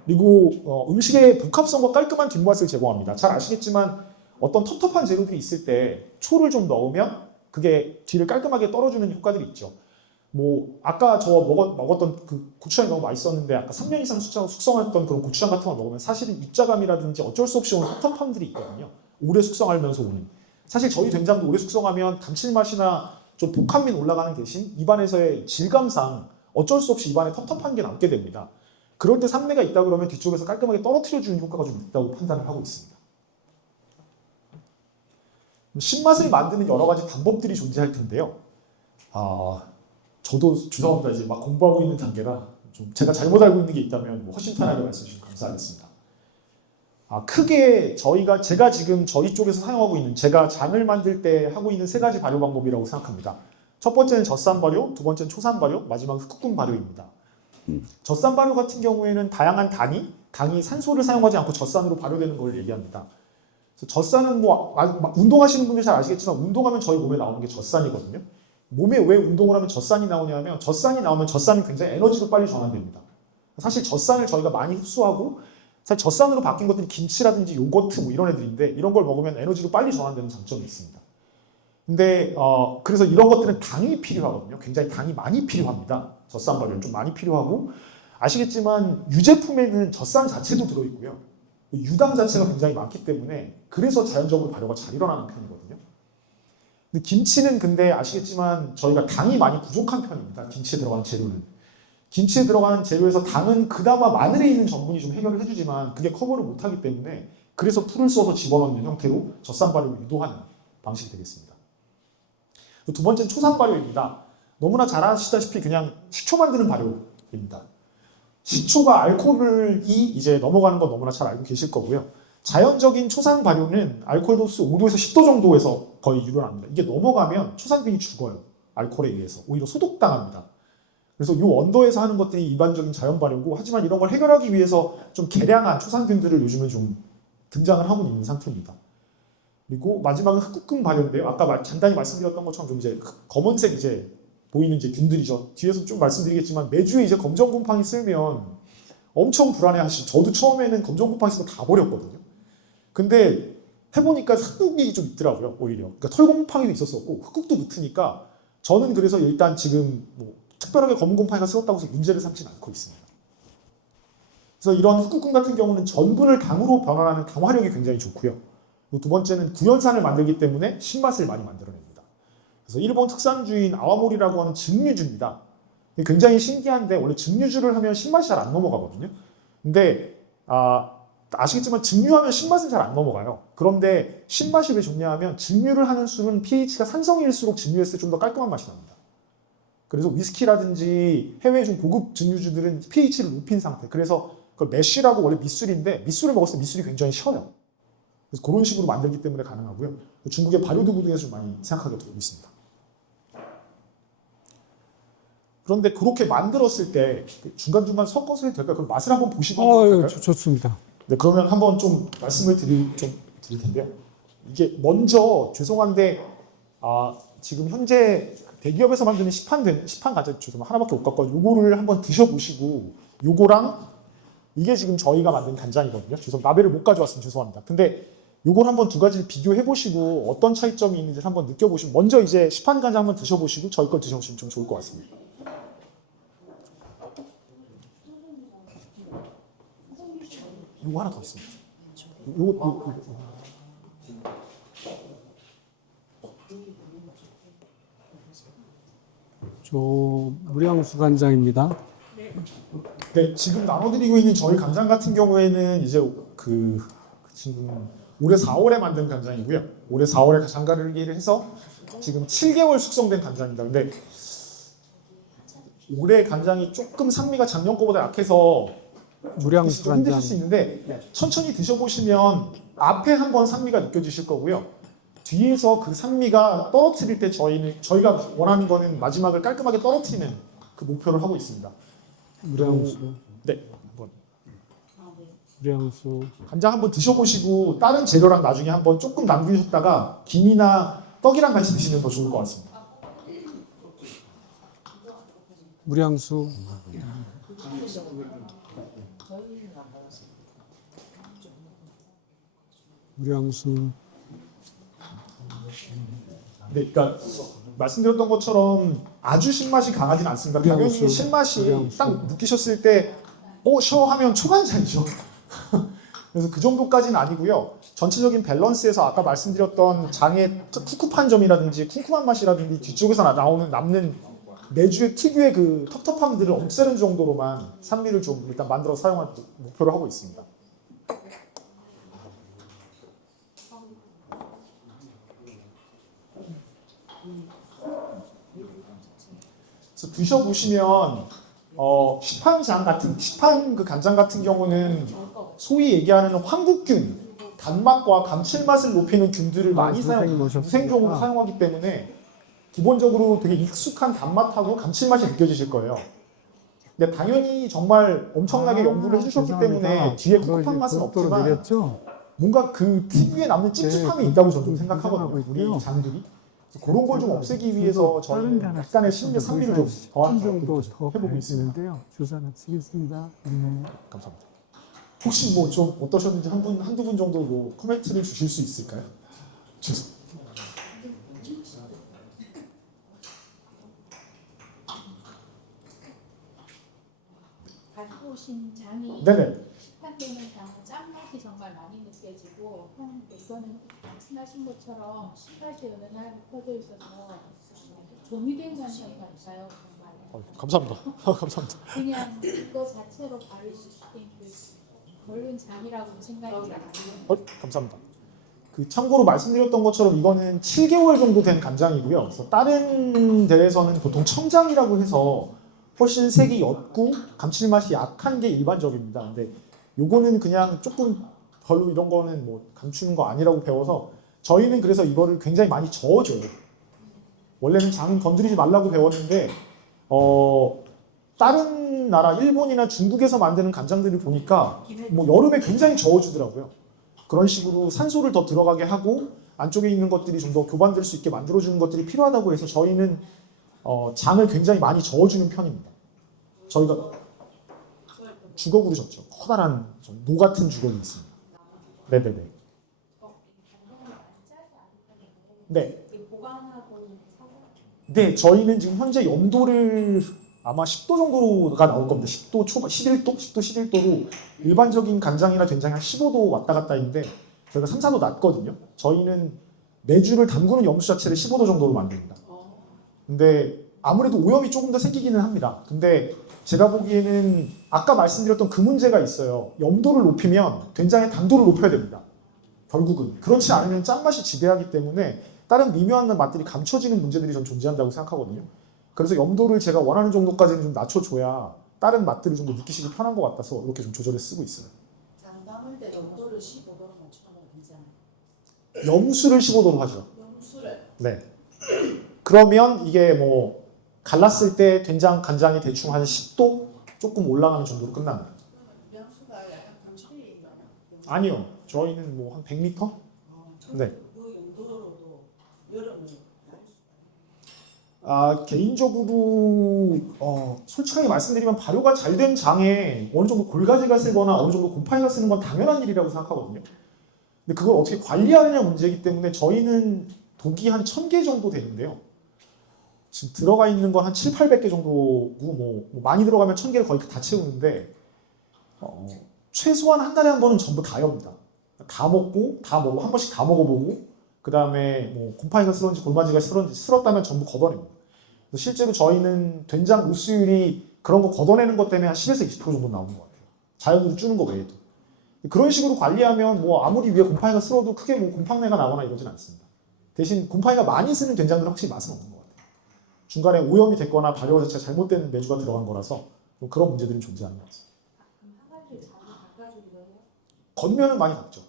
그리고 음식의 복합성과 깔끔한 뒷맛을 제공합니다. 잘 아시겠지만 어떤 텁텁한 재료들이 있을 때 초를 좀 넣으면 그게 뒤를 깔끔하게 떨어주는 효과들이 있죠. 뭐 아까 저 먹었던 그 고추장이 너무 맛있었는데 아까 3년 이상 숙성했던 그런 고추장 같은 걸 먹으면 사실은 입자감이라든지 어쩔 수 없이 오는 텁텁함들이 있거든요. 오래 숙성하면서 오는. 사실 저희 된장도 오래 숙성하면 감칠맛이나 좀 독한맛 올라가는 대신 입안에서의 질감상 어쩔 수 없이 입안에 텁텁한 게 남게 됩니다. 그럴 때 산내가 있다 그러면 뒤쪽에서 깔끔하게 떨어뜨려주는 효과가 좀 있다고 판단을 하고 있습니다. 신맛을 만드는 여러 가지 방법들이 존재할 텐데요. 저도 죄송합니다. 이제 막 공부하고 있는 단계라 좀 제가 잘못 알고 있는 게 있다면 허심탄회하게 말씀해 주시면 감사하겠습니다. 크게 제가 지금 저희 쪽에서 사용하고 있는 제가 장을 만들 때 하고 있는 3가지 발효 방법이라고 생각합니다. 첫 번째는 젖산 발효, 두 번째는 초산 발효, 마지막은 흑군 발효입니다. 젖산 발효 같은 경우에는 다양한 당이 산소를 사용하지 않고 젖산으로 발효되는 걸 얘기합니다. 젖산은 뭐 운동하시는 분들 잘 아시겠지만 운동하면 저희 몸에 나오는 게 젖산이거든요. 몸에 왜 운동을 하면 젖산이 나오냐면 젖산이 나오면 젖산은 굉장히 에너지로 빨리 전환됩니다. 사실 젖산을 저희가 많이 흡수하고 사실 젖산으로 바뀐 것들이 김치라든지 요거트 뭐 이런 애들인데 이런 걸 먹으면 에너지로 빨리 전환되는 장점이 있습니다. 근데 그래서 이런 것들은 당이 필요하거든요. 굉장히 당이 많이 필요합니다. 젖산 발효는 좀 많이 필요하고 아시겠지만 유제품에는 젖산 자체도 들어있고요. 유당 자체가 굉장히 많기 때문에 그래서 자연적으로 발효가 잘 일어나는 편이거든요. 근데 김치는 근데 아시겠지만 저희가 당이 많이 부족한 편입니다. 김치에 들어가는 재료는. 김치에 들어가는 재료에서 당은 그나마 마늘에 있는 전분이 좀 해결을 해주지만 그게 커버를 못하기 때문에 그래서 풀을 써서 집어넣는 형태로 젖산 발효를 유도하는 방식이 되겠습니다. 두 번째는 초산 발효입니다. 너무나 잘 아시다시피 그냥 식초 만드는 발효입니다. 식초가 알코올이 이제 넘어가는 건 너무나 잘 알고 계실 거고요. 자연적인 초산 발효는 알코올 도수 5도에서 10도 정도에서 거의 유효합니다. 이게 넘어가면 초산균이 죽어요. 알코올에 의해서. 오히려 소독당합니다. 그래서 이 원도에서 하는 것들이 일반적인 자연 발효고, 하지만 이런 걸 해결하기 위해서 좀 개량한 초산균들을 요즘은 좀 등장을 하고 있는 상태입니다. 그리고 마지막은 흑구금 발효인데요. 아까 간단히 말씀드렸던 것처럼 좀 이제 검은색 이제 보이는 이제 균들이죠. 뒤에서 좀 말씀드리겠지만 매주에 이제 검정곰팡이 쓸면 엄청 불안해하시죠. 저도 처음에는 검정곰팡이 쓰고 다 버렸거든요. 근데 해보니까 흑국이 좀 있더라고요. 오히려. 그러니까 털곰팡이도 있었었고 흑국도 붙으니까 저는 그래서 일단 지금 뭐 특별하게 검은곰팡이가 쓰였다고 해서 문제를 삼지는 않고 있습니다. 그래서 이런 흑국금 같은 경우는 전분을 당으로 변환하는 당화력이 굉장히 좋고요. 그리고 두 번째는 구연산을 만들기 때문에 신맛을 많이 만들어냅니다. 그래서 일본 특산주인 아와모리라고 하는 증류주입니다. 굉장히 신기한데 원래 증류주를 하면 신맛이 잘 안 넘어가거든요. 근데 아시겠지만 증류하면 신맛은 잘 안 넘어가요. 그런데 신맛이 왜 좋냐 하면 증류를 하는 술은 pH가 산성일수록 증류했을 때 좀 더 깔끔한 맛이 납니다. 그래서 위스키라든지 해외 좀 고급 증류주들은 pH를 높인 상태. 그래서 그 매쉬라고 원래 밑술인데 밑술을 먹었을 때 밑술이 굉장히 셔요. 그래서 그런 식으로 만들기 때문에 가능하고요. 중국의 발효두부 등에서 좀 많이 생각하게 되고 있습니다. 그런데 그렇게 만들었을 때 중간중간 섞어서 해도 될까요? 그럼 맛을 한번 보시고 될까요? 좋습니다. 네, 그러면 한번 좀 말씀을 드릴 텐데요. 이게 먼저 죄송한데 지금 현재 대기업에서 만드는 시판 과자 죄송합니다. 하나밖에 못 갖고 요거를 한번 드셔보시고 요거랑 이게 지금 저희가 만든 간장이거든요. 나베를 못 가져왔으면 죄송합니다. 근데 요걸 한번 두 가지를 비교해 보시고 어떤 차이점이 있는지 한번 느껴보시고 먼저 이제 시판 간장 한번 드셔보시고 저희 걸 드셔보시면 좀 좋을 것 같습니다. 요거 하나 더 있습니다. 요거. 저 무량수 간장입니다. 네, 지금 나눠드리고 있는 저희 간장 같은 경우에는 이제 지금 올해 4월에 만든 간장이고요. 올해 4월에 장가르기를 해서 지금 7개월 숙성된 간장입니다. 근데 올해 간장이 조금 산미가 작년 거보다 약해서 무량수 좀 힘드실 간장. 수 있는데 천천히 드셔보시면 앞에 한번 산미가 느껴지실 거고요. 뒤에서 그 산미가 떨어뜨릴 때 저희가 원하는 거는 마지막을 깔끔하게 떨어뜨리는 그 목표를 하고 있습니다. 무량수. 네, 한번 무량수. 간장 한번 드셔보시고 다른 재료랑 나중에 한번 조금 남기셨다가 김이나 떡이랑 같이 드시면 더 좋을 것 같습니다. 무량수. 무량수. 네, 그러니까 말씀드렸던 것처럼 아주 신맛이 강하진 않습니다. 당연히 신맛이 딱 느끼셨을 때 셔 하면 초간장이죠. 그래서 그 정도까지는 아니고요. 전체적인 밸런스에서 아까 말씀드렸던 장의 쿰쿰한 점이라든지 쿰쿰한 맛이라든지 뒤쪽에서 남는 매주의 특유의 그 텁텁함들을 없애는 정도로만 산미를 좀 일단 만들어 사용할 목표를 하고 있습니다. 그래서 드셔보시면 시판 그 간장 같은 경우는 소위 얘기하는 황국균 단맛과 감칠맛을 높이는 균들을 많이 유생종으로 사용하기 때문에 기본적으로 되게 익숙한 단맛하고 감칠맛이 느껴지실 거예요. 근데 당연히 정말 엄청나게 연구를 해주셨기 때문에 뒤에 쿰쿰한 맛은 없지만 내렸죠? 뭔가 그 특유의 남는 찝찝함이 있다고 저는 생각하거든요. 우리 장들이. 그런 걸 좀 없애기 위해서 저희는 약간의 산미를 좀 더한 정도 더 해보고 있습니다. 있는데요. 주사는 쓰겠습니다. 감사합니다. 혹시 뭐 좀 어떠셨는지 한두 분 정도 뭐 코멘트를 주실 수 있을까요? 죄송합니다. 가지고 오신 장이 네네. 시판되는 장은 짠맛이 정말 많이 느껴지고 이거는 말씀하신 것처럼 신맛이 은은하게 퍼져 있어서 조미된 간장 같아요. 정말. 감사합니다. 감사합니다. 그냥 이거 자체로 바를 수 있는 그 걸른 장이라고 생각이 들어요. 감사합니다. 그 참고로 말씀드렸던 것처럼 이거는 7개월 정도 된 간장이고요. 그래서 다른 데에서는 보통 청장이라고 해서 훨씬 색이 옅고 감칠맛이 약한 게 일반적입니다. 근데 요거는 그냥 조금 별로 이런 거는 뭐 감추는 거 아니라고 배워서 저희는 그래서 이거를 굉장히 많이 저어줘요. 원래는 장 건드리지 말라고 배웠는데 다른 나라 일본이나 중국에서 만드는 간장들을 보니까 뭐 여름에 굉장히 저어주더라고요. 그런 식으로 산소를 더 들어가게 하고 안쪽에 있는 것들이 좀 더 교반될 수 있게 만들어주는 것들이 필요하다고 해서 저희는 장을 굉장히 많이 저어주는 편입니다. 저희가 주걱으로 젓죠. 커다란 노 같은 주걱이 있습니다. 네네네. 네. 네, 저희는 지금 현재 염도를 아마 10도 정도가 나올 겁니다. 10도 초반, 11도? 10도, 11도로 일반적인 간장이나 된장이 한 15도 왔다 갔다 있는데 저희가 3, 4도 낮거든요. 저희는 메주를 담그는 염수 자체를 15도 정도로 만듭니다. 근데 아무래도 오염이 조금 더 생기기는 합니다. 근데 제가 보기에는 아까 말씀드렸던 그 문제가 있어요. 염도를 높이면 된장의 당도를 높여야 됩니다. 결국은. 그렇지 않으면 짠맛이 지배하기 때문에 다른 미묘한 맛들이 감춰지는 문제들이 전 존재한다고 생각하거든요. 그래서 염도를 제가 원하는 정도까지는 좀 낮춰줘야 다른 맛들을 좀 더 느끼시기 편한 것 같아서 이렇게 좀 조절해 쓰고 있어요. 장 담을 때 염도를 15도로 맞추면 괜찮아요. 염수를 15도로 하죠. 염수를 네. 그러면 이게 뭐 갈랐을 때 된장, 간장이 대충 한 10도 조금 올라가는 정도로 끝납니다. 염수가 약간 검출이 있나요? 아니요. 저희는 뭐 한 100m? 네. 그 염도로도 여름에 날 수가 개인적으로 솔직하게 말씀드리면 발효가 잘 된 장에 어느 정도 골가지가 쓰거나 어느 정도 곰팡이가 쓰는 건 당연한 일이라고 생각하거든요. 근데 그걸 어떻게 관리하느냐 문제이기 때문에 저희는 독이 한 1000개 정도 되는데요. 지금 들어가 있는 건 한 7, 800개 정도고 뭐 많이 들어가면 1000개를 거의 다 채우는데 최소한 한 달에 한 번은 전부 다 엽니다. 다 먹고 한 번씩 다 먹어보고 그 다음에 뭐 곰팡이가 쓸었는지 골마지가 쓸었다면 전부 걷어냅니다. 실제로 저희는 된장 우수율이 그런 거 걷어내는 것 때문에 한 10에서 20% 정도 나오는 것 같아요. 자연으로 주는 거 외에도. 그런 식으로 관리하면 뭐 아무리 위에 곰팡이가 쓸어도 크게 뭐 곰팡내가 나거나 이러진 않습니다. 대신 곰팡이가 많이 쓰는 된장들은 확실히 맛은 없는 것 같아요. 중간에 오염이 됐거나 발효 자체가 잘못된 메주가 들어간 거라서 그런 문제들은 존재하는 것 같습니다. 그럼 항아리를 자주 닦아주기로 해요? 겉면은 많이 닦죠.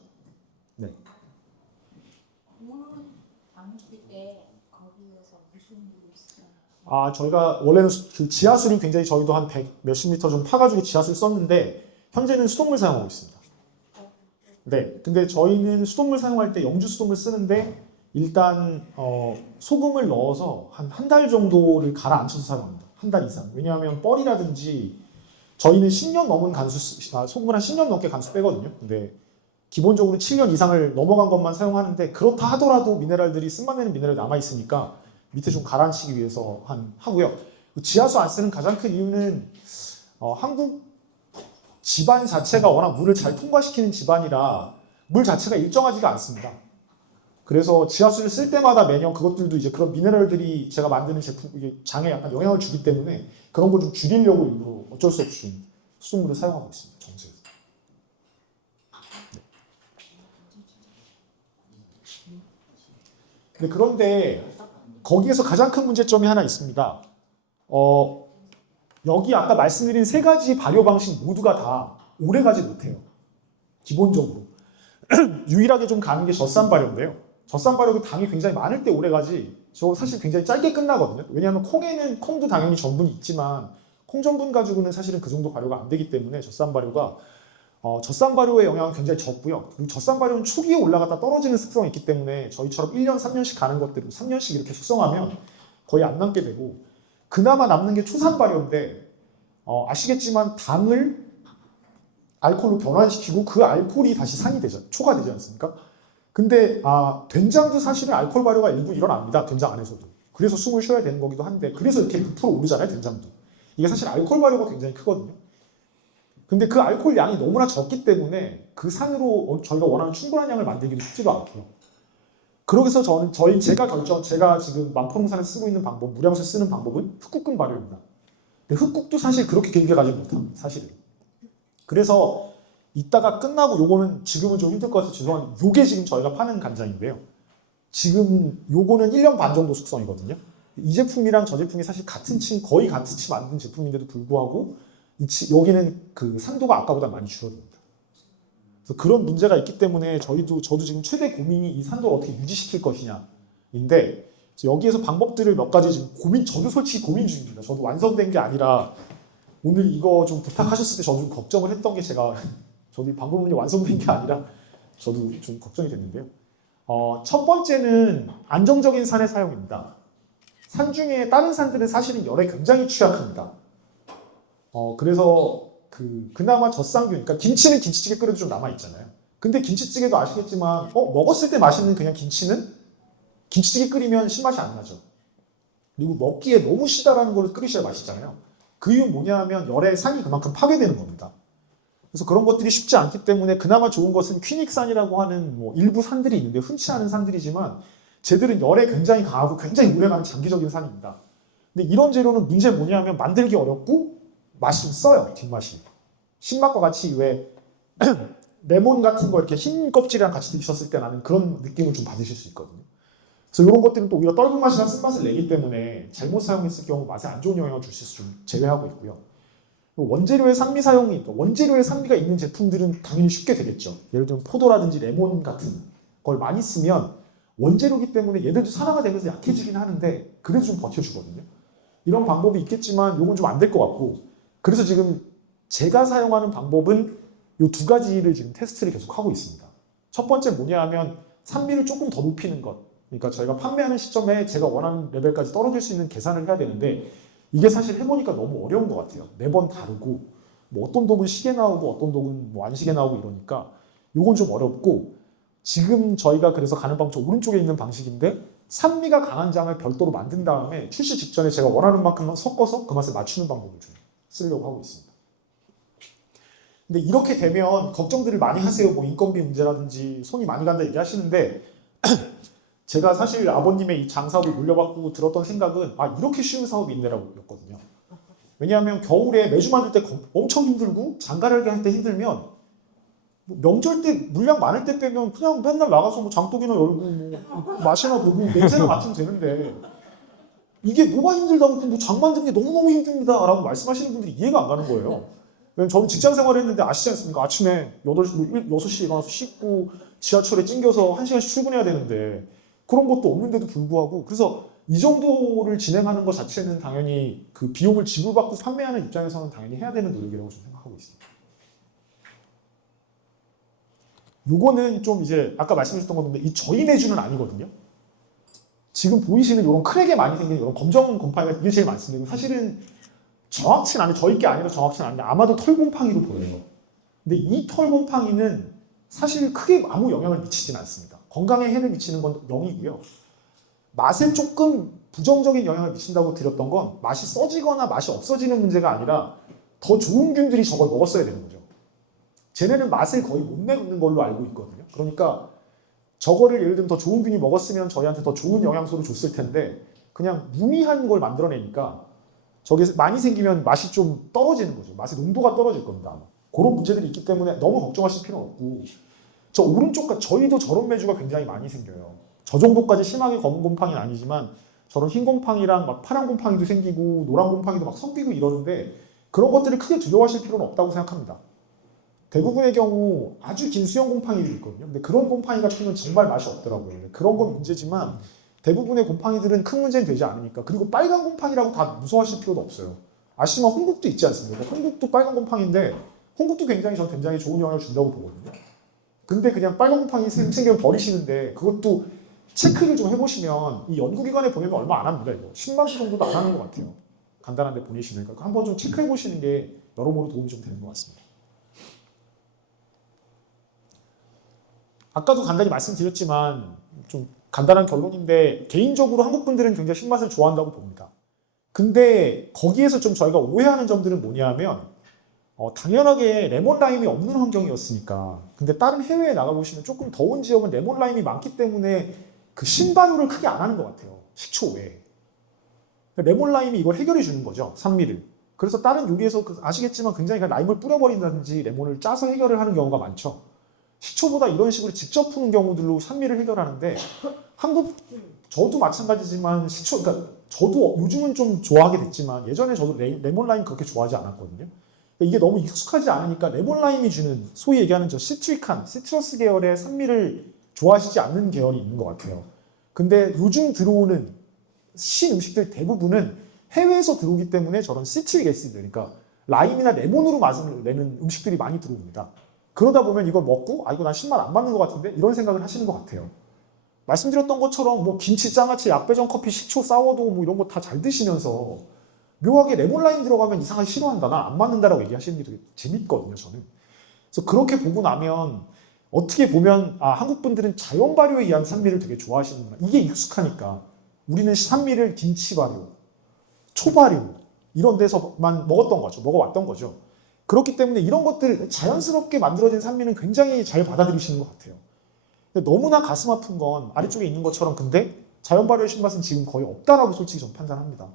물은 담글 때 거기에서 무슨 물이 있어요? 저희가 원래는 그 지하수를 굉장히 저희도 한 100 몇십 미터 좀 파가지고 지하수를 썼는데 현재는 수돗물 사용하고 있습니다. 네, 근데 저희는 수돗물 사용할 때 영주 수돗물 쓰는데 일단 소금을 넣어서 한 달 정도를 가라앉혀서 사용합니다. 한 달 이상. 왜냐하면 뻘이라든지 저희는 10년 넘은 소금을 한 10년 넘게 간수 빼거든요. 근데 기본적으로 7년 이상을 넘어간 것만 사용하는데 그렇다 하더라도 미네랄들이 쓴맛 내는 미네랄이 남아 있으니까 밑에 좀 가라앉히기 위해서 하고요. 지하수 안 쓰는 가장 큰 이유는 한국 집안 자체가 워낙 물을 잘 통과시키는 집안이라 물 자체가 일정하지가 않습니다. 그래서 지하수를 쓸 때마다 매년 그것들도 이제 그런 미네랄들이 제가 만드는 제품 이게 장에 약간 영향을 주기 때문에 그런 걸 좀 줄이려고 일부러 어쩔 수 없이 수돗물을 사용하고 있습니다. 정수에서. 네. 그런데 거기에서 가장 큰 문제점이 하나 있습니다. 여기 아까 말씀드린 세 가지 발효 방식 모두가 다 오래 가지 못해요. 기본적으로. 유일하게 좀 가는 게 젖산 발효인데요. 젖산 발효도 당이 굉장히 많을 때 오래 가지 저 사실 굉장히 짧게 끝나거든요. 왜냐하면 콩도 당연히 전분이 있지만 콩 전분 가지고는 사실은 그 정도 발효가 안 되기 때문에 젖산 발효가 젖산 발효의 영향은 굉장히 적고요. 그리고 젖산 발효는 초기에 올라갔다 떨어지는 특성이 있기 때문에 저희처럼 1년, 3년씩 가는 것들을 3년씩 이렇게 숙성하면 거의 안 남게 되고 그나마 남는 게 초산 발효인데 아시겠지만 당을 알코올로 변환시키고 그 알코올이 다시 산이 되죠. 초가 되지 않습니까? 근데 된장도 사실은 알코올 발효가 일부 일어납니다. 된장 안에서도. 그래서 숨을 쉬어야 되는 거기도 한데 그래서 이렇게 6% 오르잖아요. 된장도. 이게 사실 알코올 발효가 굉장히 크거든요. 근데 그 알코올 양이 너무나 적기 때문에 그 산으로 저희가 원하는 충분한 양을 만들기도 쉽지도 않고요. 그러고서 제가 지금 만포농산에 쓰고 있는 방법, 무량수 쓰는 방법은 흑국근 발효입니다. 근데 흑국도 사실 그렇게 길게 가지 못합니다. 사실은. 그래서 이따가 끝나고 요거는 지금은 좀 힘들 것 같아서 죄송한데 요게 지금 저희가 파는 간장인데요. 지금 요거는 1년 반 정도 숙성이거든요. 이 제품이랑 저 제품이 사실 같은 층, 거의 같은 층 만든 제품인데도 불구하고 여기는 그 산도가 아까보다 많이 줄어듭니다. 그래서 그런 문제가 있기 때문에 저도 지금 최대 고민이 이 산도를 어떻게 유지시킬 것이냐인데 여기에서 방법들을 몇 가지 지금 저도 솔직히 고민 중입니다. 저도 완성된 게 아니라 오늘 이거 좀 부탁하셨을 때 저도 좀 걱정을 했던 게 저도 이 방법론이 완성된 게 아니라 저도 좀 걱정이 됐는데요. 첫 번째는 안정적인 산의 사용입니다. 산 중에 다른 산들은 사실은 열에 굉장히 취약합니다. 그래서 그나마 젖산균, 그러니까 김치는 김치찌개 끓여도 좀 남아있잖아요. 근데 김치찌개도 아시겠지만, 먹었을 때 맛있는 그냥 김치는 김치찌개 끓이면 신맛이 안 나죠. 그리고 먹기에 너무 시다라는 걸 끓이셔야 맛있잖아요. 그 이유는 뭐냐 하면 열의 산이 그만큼 파괴되는 겁니다. 그래서 그런 것들이 쉽지 않기 때문에 그나마 좋은 것은 퀴닉산이라고 하는 일부 산들이 있는데 흔치 않은 산들이지만 쟤들은 열에 굉장히 강하고 굉장히 오래가는 장기적인 산입니다. 근데 이런 재료는 문제 뭐냐면 만들기 어렵고 맛이 좀 써요. 뒷맛이. 신맛과 같이 왜 레몬 같은 거 이렇게 흰 껍질이랑 같이 드셨을 때 나는 그런 느낌을 좀 받으실 수 있거든요. 그래서 이런 것들은 또 오히려 떫은 맛이나 쓴맛을 내기 때문에 잘못 사용했을 경우 맛에 안 좋은 영향을 줄 수 있어서 좀 제외하고 있고요. 원재료의 산미가 있는 제품들은 당연히 쉽게 되겠죠. 예를 들면 포도라든지 레몬 같은 걸 많이 쓰면 원재료이기 때문에 얘들도 산화가 되면서 약해지긴 하는데 그래도 좀 버텨주거든요. 이런 방법이 있겠지만 이건 좀 안 될 것 같고 그래서 지금 제가 사용하는 방법은 이 두 가지를 지금 테스트를 계속 하고 있습니다. 첫 번째 뭐냐 하면 산미를 조금 더 높이는 것. 그러니까 저희가 판매하는 시점에 제가 원하는 레벨까지 떨어질 수 있는 계산을 해야 되는데 이게 사실 해보니까 너무 어려운 것 같아요. 매번 다르고 어떤 독은 시게 나오고 어떤 독은 안 시게 나오고 이러니까 이건 좀 어렵고 지금 저희가 그래서 가는 방법 오른쪽에 있는 방식인데 산미가 강한 장을 별도로 만든 다음에 출시 직전에 제가 원하는 만큼 섞어서 그 맛을 맞추는 방법을 좀 쓰려고 하고 있습니다. 근데 이렇게 되면 걱정들을 많이 하세요. 인건비 문제라든지 손이 많이 간다 얘기하시는데 제가 사실 아버님의 이 장사업을 물려받고 들었던 생각은 이렇게 쉬운 사업이 있네라고 였거든요. 왜냐하면 겨울에 매주 만들 때 엄청 힘들고 장가를 할 때 힘들면 명절 때 물량 많을 때 빼면 그냥 맨날 나가서 장독이나 열고 맛이나 보고 냄새나 맡으면 되는데 이게 뭐가 힘들다고 장 만드는 게 너무너무 힘듭니다 라고 말씀하시는 분들이 이해가 안 가는 거예요. 왜냐면 저는 직장 생활을 했는데 아시지 않습니까? 아침에 6시에 일어나서 씻고 지하철에 찡겨서 1시간씩 출근해야 되는데 그런 것도 없는데도 불구하고 그래서 이 정도를 진행하는 것 자체는 당연히 그 비용을 지불받고 판매하는 입장에서는 당연히 해야 되는 노력이라고 좀 생각하고 있습니다. 요거는 좀 이제 아까 말씀드렸던 건데 이 저희 매주는 아니거든요. 지금 보이시는 이런 크랙에 많이 생긴 이런 검정 곰팡이가 이게 제일 많습니다. 사실은 정확치는 않아요. 저희 게 아니라 정확치는 않은데 아마도 털곰팡이로 보여요. 근데 이 털곰팡이는 사실 크게 아무 영향을 미치진 않습니다. 건강에 해를 미치는 건 0이고요. 맛에 조금 부정적인 영향을 미친다고 드렸던 건 맛이 써지거나 맛이 없어지는 문제가 아니라 더 좋은 균들이 저걸 먹었어야 되는 거죠. 쟤네는 맛을 거의 못 내는 걸로 알고 있거든요. 그러니까 저거를 예를 들면 더 좋은 균이 먹었으면 저희한테 더 좋은 영양소를 줬을 텐데 그냥 무미한 걸 만들어내니까 저게 많이 생기면 맛이 좀 떨어지는 거죠. 맛의 농도가 떨어질 겁니다. 그런 문제들이 있기 때문에 너무 걱정하실 필요는 없고 저 오른쪽과 저희도 저런 메주가 굉장히 많이 생겨요. 저 정도까지 심하게 검은 곰팡이는 아니지만 저런 흰 곰팡이랑 막 파란 곰팡이도 생기고 노란 곰팡이도 막 섞이고 이러는데 그런 것들을 크게 두려워하실 필요는 없다고 생각합니다. 대부분의 경우 아주 긴 수영 곰팡이들이 있거든요. 근데 그런 곰팡이가 피면 정말 맛이 없더라고요. 그런 건 문제지만 대부분의 곰팡이들은 큰 문제는 되지 않으니까. 그리고 빨간 곰팡이라고 다 무서워하실 필요도 없어요. 아시지만 홍국도 있지 않습니까? 홍국도 빨간 곰팡이인데 홍국도 굉장히 좋은 영향을 준다고 보거든요. 근데 그냥 빨간 곰팡이 생기면 버리시는데 그것도 체크를 좀 해보시면 이 연구기관에 보내면 얼마 안 합니다. 이거 10만 수 정도도 안 하는 것 같아요. 간단한데 보내시는 거 한번 좀 체크해 보시는 게 여러모로 도움이 좀 되는 것 같습니다. 아까도 간단히 말씀드렸지만 좀 간단한 결론인데 개인적으로 한국 분들은 굉장히 신맛을 좋아한다고 봅니다. 근데 거기에서 좀 저희가 오해하는 점들은 뭐냐면 당연하게 레몬 라임이 없는 환경이었으니까 근데 다른 해외에 나가보시면 조금 더운 지역은 레몬 라임이 많기 때문에 그 신발효를 크게 안 하는 것 같아요. 식초 외에. 레몬 라임이 이걸 해결해 주는 거죠. 산미를. 그래서 다른 요리에서 아시겠지만 굉장히 그냥 라임을 뿌려버린다든지 레몬을 짜서 해결을 하는 경우가 많죠. 식초보다 이런 식으로 직접 푸는 경우들로 산미를 해결하는데 한국 저도 마찬가지지만 식초 그러니까 저도 요즘은 좀 좋아하게 됐지만 예전에 저도 레몬 라임 그렇게 좋아하지 않았거든요. 그러니까 이게 너무 익숙하지 않으니까 레몬 라임이 주는 소위 얘기하는 저 시트릭한 시트러스 계열의 산미를 좋아하시지 않는 계열이 있는 것 같아요. 근데 요즘 들어오는 신음식들 대부분은 해외에서 들어오기 때문에 저런 시트릭 애시드 그러니까 라임이나 레몬으로 맛을 내는 음식들이 많이 들어옵니다. 그러다 보면 이걸 먹고 이거 난 신맛 안 맞는 것 같은데 이런 생각을 하시는 것 같아요. 말씀드렸던 것처럼 뭐 김치, 장아찌, 약배전 커피, 식초, 사워도우 뭐 이런 거 다 잘 드시면서 묘하게 레몬 라임 들어가면 이상하게 싫어한다, 난 안 맞는다라고 얘기하시는 게 되게 재밌거든요, 저는. 그래서 그렇게 보고 나면 어떻게 보면 한국 분들은 자연 발효에 의한 산미를 되게 좋아하시는구나. 이게 익숙하니까 우리는 산미를 김치 발효, 초 발효 이런 데서만 먹어왔던 거죠. 그렇기 때문에 이런 것들 자연스럽게 만들어진 산미는 굉장히 잘 받아들이시는 것 같아요. 근데 너무나 가슴 아픈 건 아래쪽에 있는 것처럼 근데 자연 발효의 신맛은 지금 거의 없다라고 솔직히 전 판단합니다.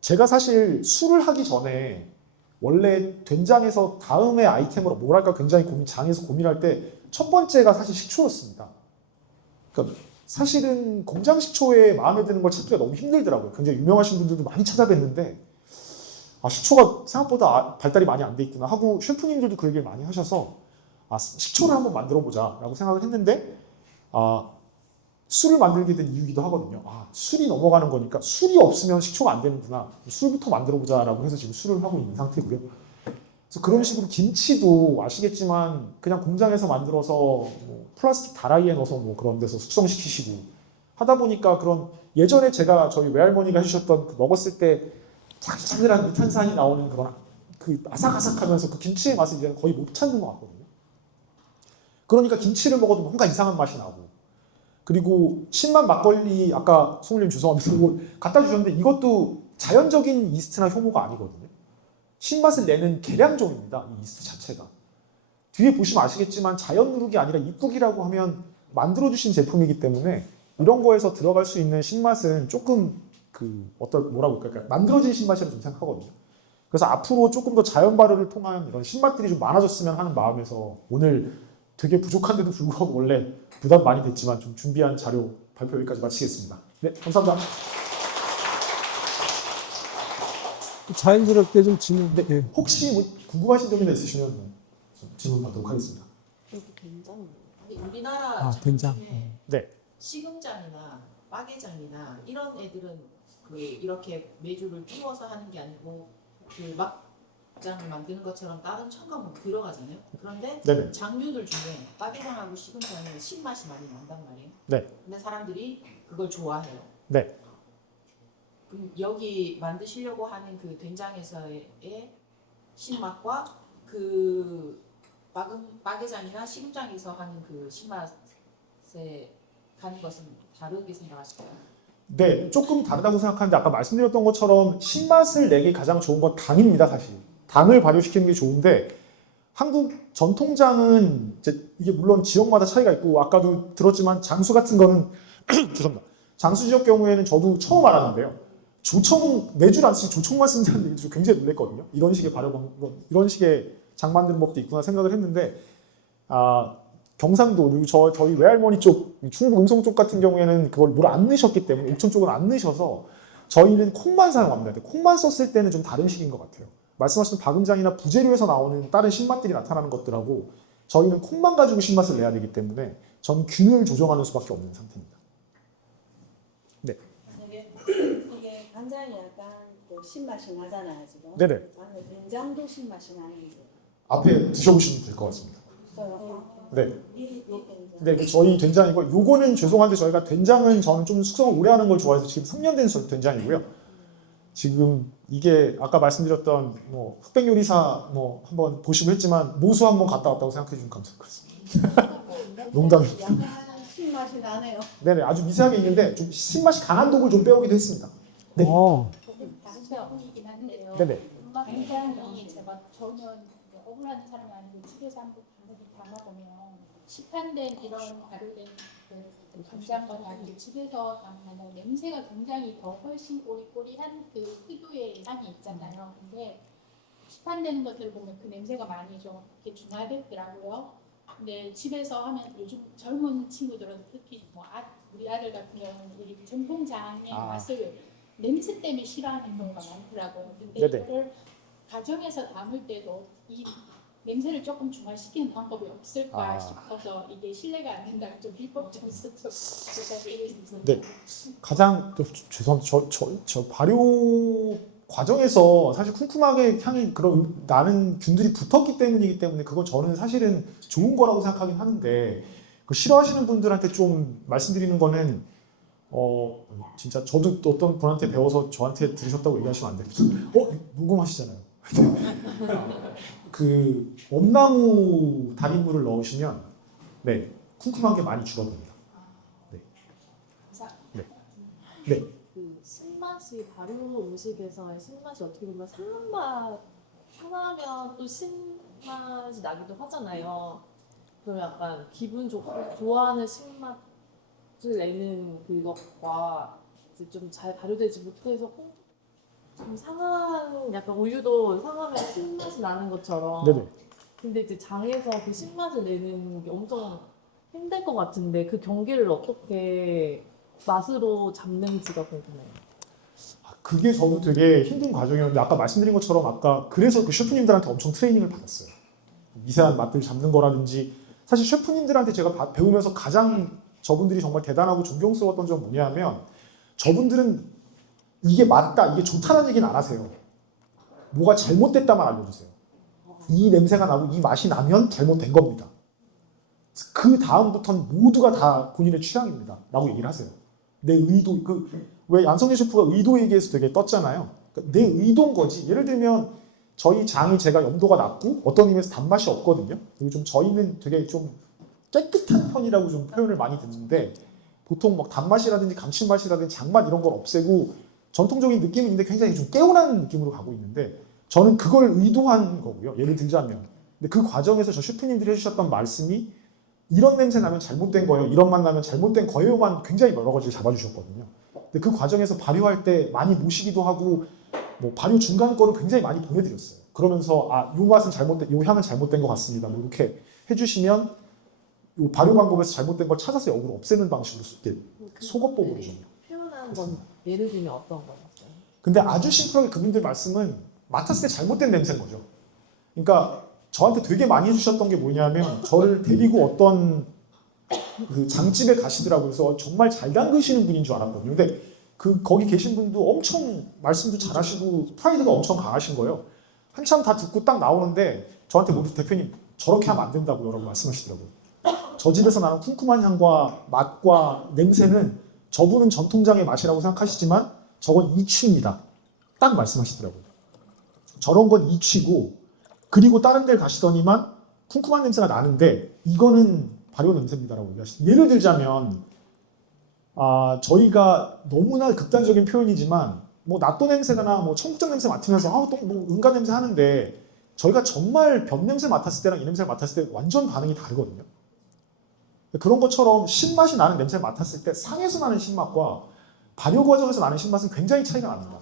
제가 사실 술을 하기 전에 원래 된장에서 다음의 아이템으로 뭘 할까 굉장히 장에서 고민할 때 첫 번째가 사실 식초였습니다. 그러니까 사실은 공장 식초에 마음에 드는 걸 찾기가 너무 힘들더라고요. 굉장히 유명하신 분들도 많이 찾아뵀는데 식초가 생각보다 발달이 많이 안 돼 있구나 하고 셰프님들도 그 얘기를 많이 하셔서 식초를 한번 만들어 보자라고 생각을 했는데 술을 만들게 된 이유기도 하거든요. 술이 넘어가는 거니까 술이 없으면 식초가 안 되는구나. 술부터 만들어 보자라고 해서 지금 술을 하고 있는 상태고요. 그래서 그런 식으로 김치도 아시겠지만 그냥 공장에서 만들어서 뭐 플라스틱 다라이에 넣어서 뭐 그런 데서 숙성시키시고 하다 보니까 그런 예전에 제가 저희 외할머니가 해주셨던 먹었을 때 짜글짜글한 유탄산이 나오는 그런 그 아삭아삭하면서 그 김치의 맛을 이제 거의 못 찾는 것 같거든요. 그러니까 김치를 먹어도 뭔가 이상한 맛이 나고 그리고 신맛 막걸리 아까 송울님 죄송합니다. 이거 갖다 주셨는데 이것도 자연적인 이스트나 효모가 아니거든요. 신맛을 내는 계량종입니다. 이 이스트 자체가. 뒤에 보시면 아시겠지만 자연 누룩이 아니라 입국이라고 하면 만들어주신 제품이기 때문에 이런 거에서 들어갈 수 있는 신맛은 조금 뭐라고 할까요? 만들어진 신맛이라고 좀 생각하거든요. 그래서 앞으로 조금 더 자연 발효를 통한 이런 신맛들이 좀 많아졌으면 하는 마음에서 오늘 되게 부족한데도 불구하고 원래 부담 많이 됐지만 좀 준비한 자료 발표 여기까지 마치겠습니다. 네, 감사합니다. 자연스럽게 좀 질문. 네. 혹시 뭐 궁금하신 점이나 있으시면 질문 받도록 하겠습니다. 우리나라 된장. 중에 네. 시금장이나 빠게장이나 이런 애들은 이렇게 메주를 띄워서 하는 게 아니고 막장을 만드는 것처럼 다른 첨가물 들어가잖아요. 그런데 네네. 장류들 중에 빠게장하고 시금장은 신맛이 많이 난단 말이에요. 네. 근데 사람들이 그걸 좋아해요. 네. 그럼 여기 만드시려고 하는 그 된장에서의 신맛과 그 빠게장이나 시금장에서 하는 그 신맛에 가는 것은 다르게 생각하실까요? 네, 조금 다르다고 생각하는데 아까 말씀드렸던 것처럼 신맛을 내기 가장 좋은 건 당입니다, 사실. 당을 발효시키는 게 좋은데 한국 전통장은 이게 물론 지역마다 차이가 있고 아까도 들었지만 장수 같은 거는 죄송합니다. 장수 지역 경우에는 저도 처음 알았는데요. 매주를 안 쓰지 조청만 쓴다는 얘기 굉장히 놀랬거든요. 이런 식의 발효 방법, 이런 식의 장 만드는 법도 있구나 생각을 했는데 경상도 그리고 저희 외할머니 쪽 충북 음성 쪽 같은 경우에는 그걸 물 안 넣으셨기 때문에 옥천 쪽은 안 넣으셔서 저희는 콩만 사용합니다. 콩만 썼을 때는 좀 다른 식인 것 같아요. 말씀하신 박음장이나 부재료에서 나오는 다른 신맛들이 나타나는 것들하고 저희는 콩만 가지고 신맛을 내야 되기 때문에 전 균을 조정하는 수밖에 없는 상태입니다. 네. 이게 간장이 약간 신맛이 나잖아요 지금. 네네. 나는 된장도 신맛이 나는지. 앞에 드셔보시면 될 것 같습니다. 네. 이 된장. 네, 저희 된장이고 요거는 죄송한데 저희가 된장은 저는 좀 숙성을 오래 하는 걸 좋아해서 지금 3년 된 된장이고요. 지금 이게 아까 말씀드렸던 뭐 흑백 요리사 뭐 한번 보시고 했지만 모수 한번 갔다 왔다고 생각해 주시면 감사하겠습니다. 농담입니다. 약간 신맛이 나네요. 네네, 아주 미세하게 있는데 좀 신맛이 강한 독을 좀 빼오기도 했습니다. 네. 다르긴 한데요. 네네. 굉장히 제가 전혀 억울한 사람이 아니고 집에서 한번 담아보면 시판된 이런 발효된 그 간장거나 이렇게 집에서 담는 냄새가 굉장히 더 훨씬 꼬리꼬리한 그 특유의 향이 있잖아요. 근데 시판되는 것들을 보면 그 냄새가 많이 좀 이렇게 중화됐더라고요. 근데 집에서 하면 요즘 젊은 친구들은 특히 우리 아들 같은 경우는 이 전통장의 맛을 냄새 때문에 싫어하는 경우가 많더라고요. 근데 네네. 이거를 가정에서 담을 때도 이 냄새를 조금 중화시키는 방법이 없을까 싶어서 이게 신뢰가 안 된다는 좀 비법적으로 좀 네. 가장 죄송합니다. 저 발효 과정에서 사실 쿰쿰하게 향이 그런 나는 균들이 붙었기 때문이기 때문에 그건 저는 사실은 좋은 거라고 생각하긴 하는데 그 싫어하시는 분들한테 좀 말씀드리는 거는 진짜 저도 어떤 분한테 배워서 저한테 들으셨다고 얘기하시면 안 됩니다. 녹음하시잖아요. 그 엄나무 달인물을 넣으시면 네 쿰쿰한 게 많이 줄어듭니다. 네. 그 신맛이 발효 음식에서의 신맛이 어떻게 보면 상하면 또 신맛이 나기도 하잖아요. 그럼 약간 기분 좋고 좋아하는 신맛을 내는 그것과 좀 잘 발효되지 못해서 좀 상한 약간 우유도 상하면 신맛이 나는 것처럼. 네네. 근데 이제 장에서 그 신맛을 내는 게 엄청 힘들 것 같은데 그 경계를 어떻게 맛으로 잡는지가 궁금해요. 그게 저도 되게 힘든 과정이었는데 아까 말씀드린 것처럼 아까 그래서 그 셰프님들한테 엄청 트레이닝을 받았어요. 미세한 맛들 잡는 거라든지 사실 셰프님들한테 제가 배우면서 가장 저분들이 정말 대단하고 존경스러웠던 점은 뭐냐면 저분들은 이게 맞다, 이게 좋다는 얘기는 안 하세요. 뭐가 잘못됐다만 알려주세요. 이 냄새가 나고 이 맛이 나면 잘못된 겁니다. 그 다음부터는 모두가 다 본인의 취향입니다. 라고 얘기를 하세요. 내 의도, 왜 안성재 셰프가 의도 얘기해서 되게 떴잖아요. 그러니까 내 의도인 거지. 예를 들면 저희 장이 제가 염도가 낮고 어떤 의미에서 단맛이 없거든요. 그리고 좀 저희는 되게 좀 깨끗한 편이라고 좀 표현을 많이 듣는데 보통 막 단맛이라든지 감칠맛이라든지 장맛 이런 걸 없애고 전통적인 느낌이 있는데 굉장히 좀 깨어난 느낌으로 가고 있는데 저는 그걸 의도한 거고요. 예를 들자면. 근데 그 과정에서 저 셰프님들이 해주셨던 말씀이 이런 냄새 나면 잘못된 거예요. 이런 맛 나면 잘못된 거예요만 굉장히 여러 가지를 잡아주셨거든요. 근데 그 과정에서 발효할 때 많이 모시기도 하고 뭐 발효 중간 거를 굉장히 많이 보내드렸어요. 그러면서 요 맛은 잘못된, 요 향은 잘못된 것 같습니다. 뭐 이렇게 해주시면 요 발효 방법에서 잘못된 걸 찾아서 역으로 없애는 방식으로 속어법으로 좀. 표현한 건 예를 들면 어떤 거였어요? 근데 아주 심플하게 그분들 말씀은 맡았을 때 잘못된 냄새인 거죠. 그러니까 저한테 되게 많이 해주셨던 게 뭐냐면 저를 데리고 어떤 그 장집에 가시더라고요. 그래서 정말 잘 담그시는 분인 줄 알았거든요. 근데 거기 계신 분도 엄청 말씀도 잘하시고 프라이드가 엄청 강하신 거예요. 한참 다 듣고 딱 나오는데 저한테 우리 대표님 저렇게 하면 안 된다고요 라고 말씀하시더라고요. 저 집에서 나는 쿰쿰한 향과 맛과 냄새는 저분은 전통장의 맛이라고 생각하시지만 저건 이취입니다. 딱 말씀하시더라고요. 저런 건 이취고 그리고 다른 데를 가시더니만 쿰쿰한 냄새가 나는데 이거는 발효 냄새입니다라고 얘기하시죠. 예를 들자면 저희가 너무나 극단적인 표현이지만 뭐 낫또 냄새나 뭐 청국장 냄새 맡으면서 또 뭐 은가 냄새 하는데 저희가 정말 변 냄새 맡았을 때랑 이 냄새를 맡았을 때 완전 반응이 다르거든요. 그런 것처럼 신맛이 나는 냄새를 맡았을 때 상에서 나는 신맛과 발효 과정에서 나는 신맛은 굉장히 차이가 납니다.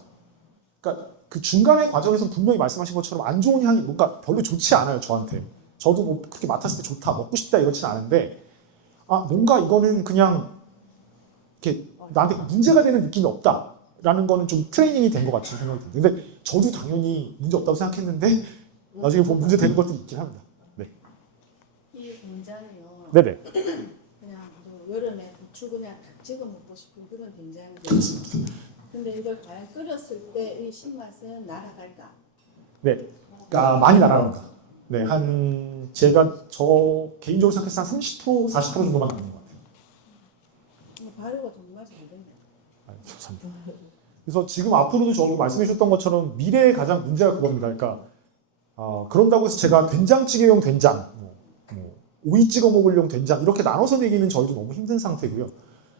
그러니까 그 중간의 과정에서는 분명히 말씀하신 것처럼 안 좋은 향이 뭔가 별로 좋지 않아요, 저한테. 저도 뭐 그렇게 맡았을 때 좋다, 먹고 싶다 이렇지는 않은데 뭔가 이거는 그냥 이렇게 나한테 문제가 되는 느낌이 없다라는 거는 좀 트레이닝이 된 것 같은 생각이 듭니다. 근데 저도 당연히 문제 없다고 생각했는데 나중에 보면 문제 되는 것도 있긴 합니다. 네. 이 된장이요. 네네. 그냥 뭐 여름에 부추 그냥 탁 찍어 먹고 싶은 그런 된장이에요. 근데 이걸 과연 끓였을 때 이 신맛은 날아갈까? 네. 많이 날아갑니다. 네. 제가 저 개인적으로 생각해서 한 30%, 40% 정도만 나는 것 같아요. 발효가 정말 잘 됐네요. 감사합니다. 그래서 지금 앞으로도 저도 말씀해 주셨던 것처럼 미래의 가장 문제가 그겁니다. 그러니까 그런다고 해서 제가 된장찌개용 된장, 오이 찍어 먹으려용 된장 이렇게 나눠서 내기는 저희도 너무 힘든 상태고요.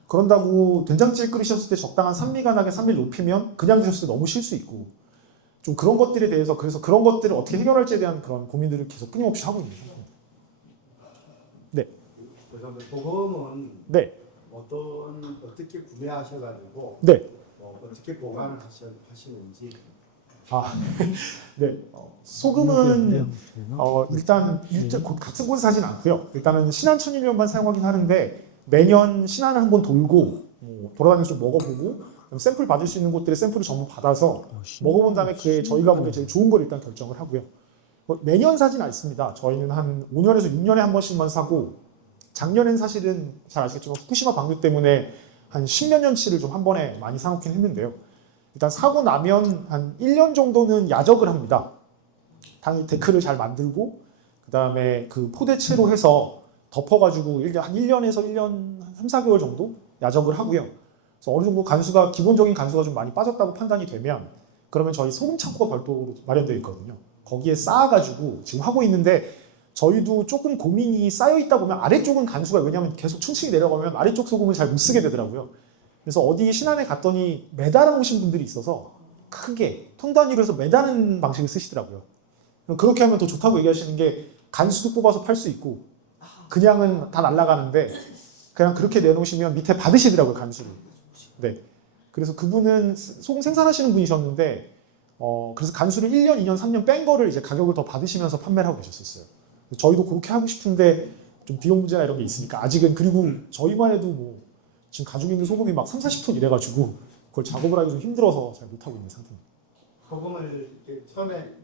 그런다고 된장찌개 끓이셨을 때 적당한 산미가 나게 산미를 높이면 그냥 드셨을 때 너무 실 수 있고 좀 그런 것들에 대해서 그래서 그런 것들을 어떻게 해결할지에 대한 그런 고민들을 계속 끊임없이 하고 있는 상태입니다. 네. 죄송한데 보험은 네, 어떻게 구매하셔가지고 네. 어떻게 보관을 하시는지. 네. 소금은 일단 같은 곳에 사진 않고요. 일단은 신안천일염만 사용하긴 하는데 매년 신안을 한번 돌고 돌아다니면서 좀 먹어보고 그럼 샘플 받을 수 있는 곳들의 샘플을 전부 받아서 먹어본 다음에 그에 저희가 보기에 제일 좋은 걸 일단 결정을 하고요. 매년 사진 않습니다. 저희는 한 5년에서 6년에 한 번씩만 사고 작년엔 사실은 잘 아시겠지만 후쿠시마 방류 때문에 한 10몇 년치를 좀 한 번에 많이 사놓긴 했는데요. 일단 사고 나면 한 1년 정도는 야적을 합니다. 당연히 데크를 잘 만들고 그 다음에 그 포대채로 해서 덮어가지고 한 1년에서 1년 3, 4개월 정도 야적을 하고요. 그래서 어느 정도 간수가 기본적인 간수가 좀 많이 빠졌다고 판단이 되면 그러면 저희 소금 창고가 별도로 마련되어 있거든요. 거기에 쌓아가지고 지금 하고 있는데 저희도 조금 고민이 쌓여 있다 보면 아래쪽은 간수가 왜냐하면 계속 층층이 내려가면 아래쪽 소금을 잘 못 쓰게 되더라고요. 그래서 어디 신안에 갔더니 매달아 오신 분들이 있어서 크게 톤 단위로 해서 매다는 방식을 쓰시더라고요. 그렇게 하면 더 좋다고 얘기하시는 게 간수도 뽑아서 팔 수 있고 그냥은 다 날아가는데 그냥 그렇게 내놓으시면 밑에 받으시더라고요, 간수를. 네. 그래서 그분은 소금 생산하시는 분이셨는데 그래서 간수를 1년, 2년, 3년 뺀 거를 이제 가격을 더 받으시면서 판매를 하고 계셨었어요. 저희도 그렇게 하고 싶은데 좀 비용 문제나 이런 게 있으니까 아직은 그리고 저희만 해도 뭐 지금 가지고 있는 소금이 막 3, 40톤 이래가지고 그걸 작업을 하기 좀 힘들어서 잘 못하고 있는 상태입니다. 소금을 이렇게 처음에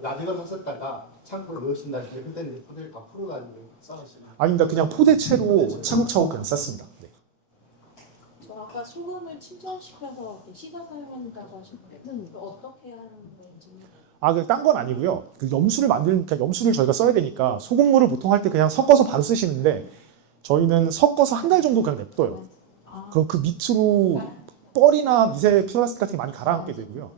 나중에 샀었다가 창고에 넣으신다 이렇게 그때는 이제 포대를 다 풀어가지고 싸우시는. 아닙니다. 그냥 포대채로 차곡차곡 그냥 쌌습니다. 네. 저 아까 소금을 침전시켜서 이렇게 씻어 사용한다고 하셨는데 그 어떻게 하는 건지. 그냥 딴 건 아니고요. 그 염수를 그러니까 염수를 저희가 써야 되니까 소금물을 보통 할 때 그냥 섞어서 바로 쓰시는데 저희는 섞어서 한 달 정도 그냥 냅둬요. 그럼 그 밑으로 뻘이나 미세 플라스틱 같은 게 많이 가라앉게 되고요.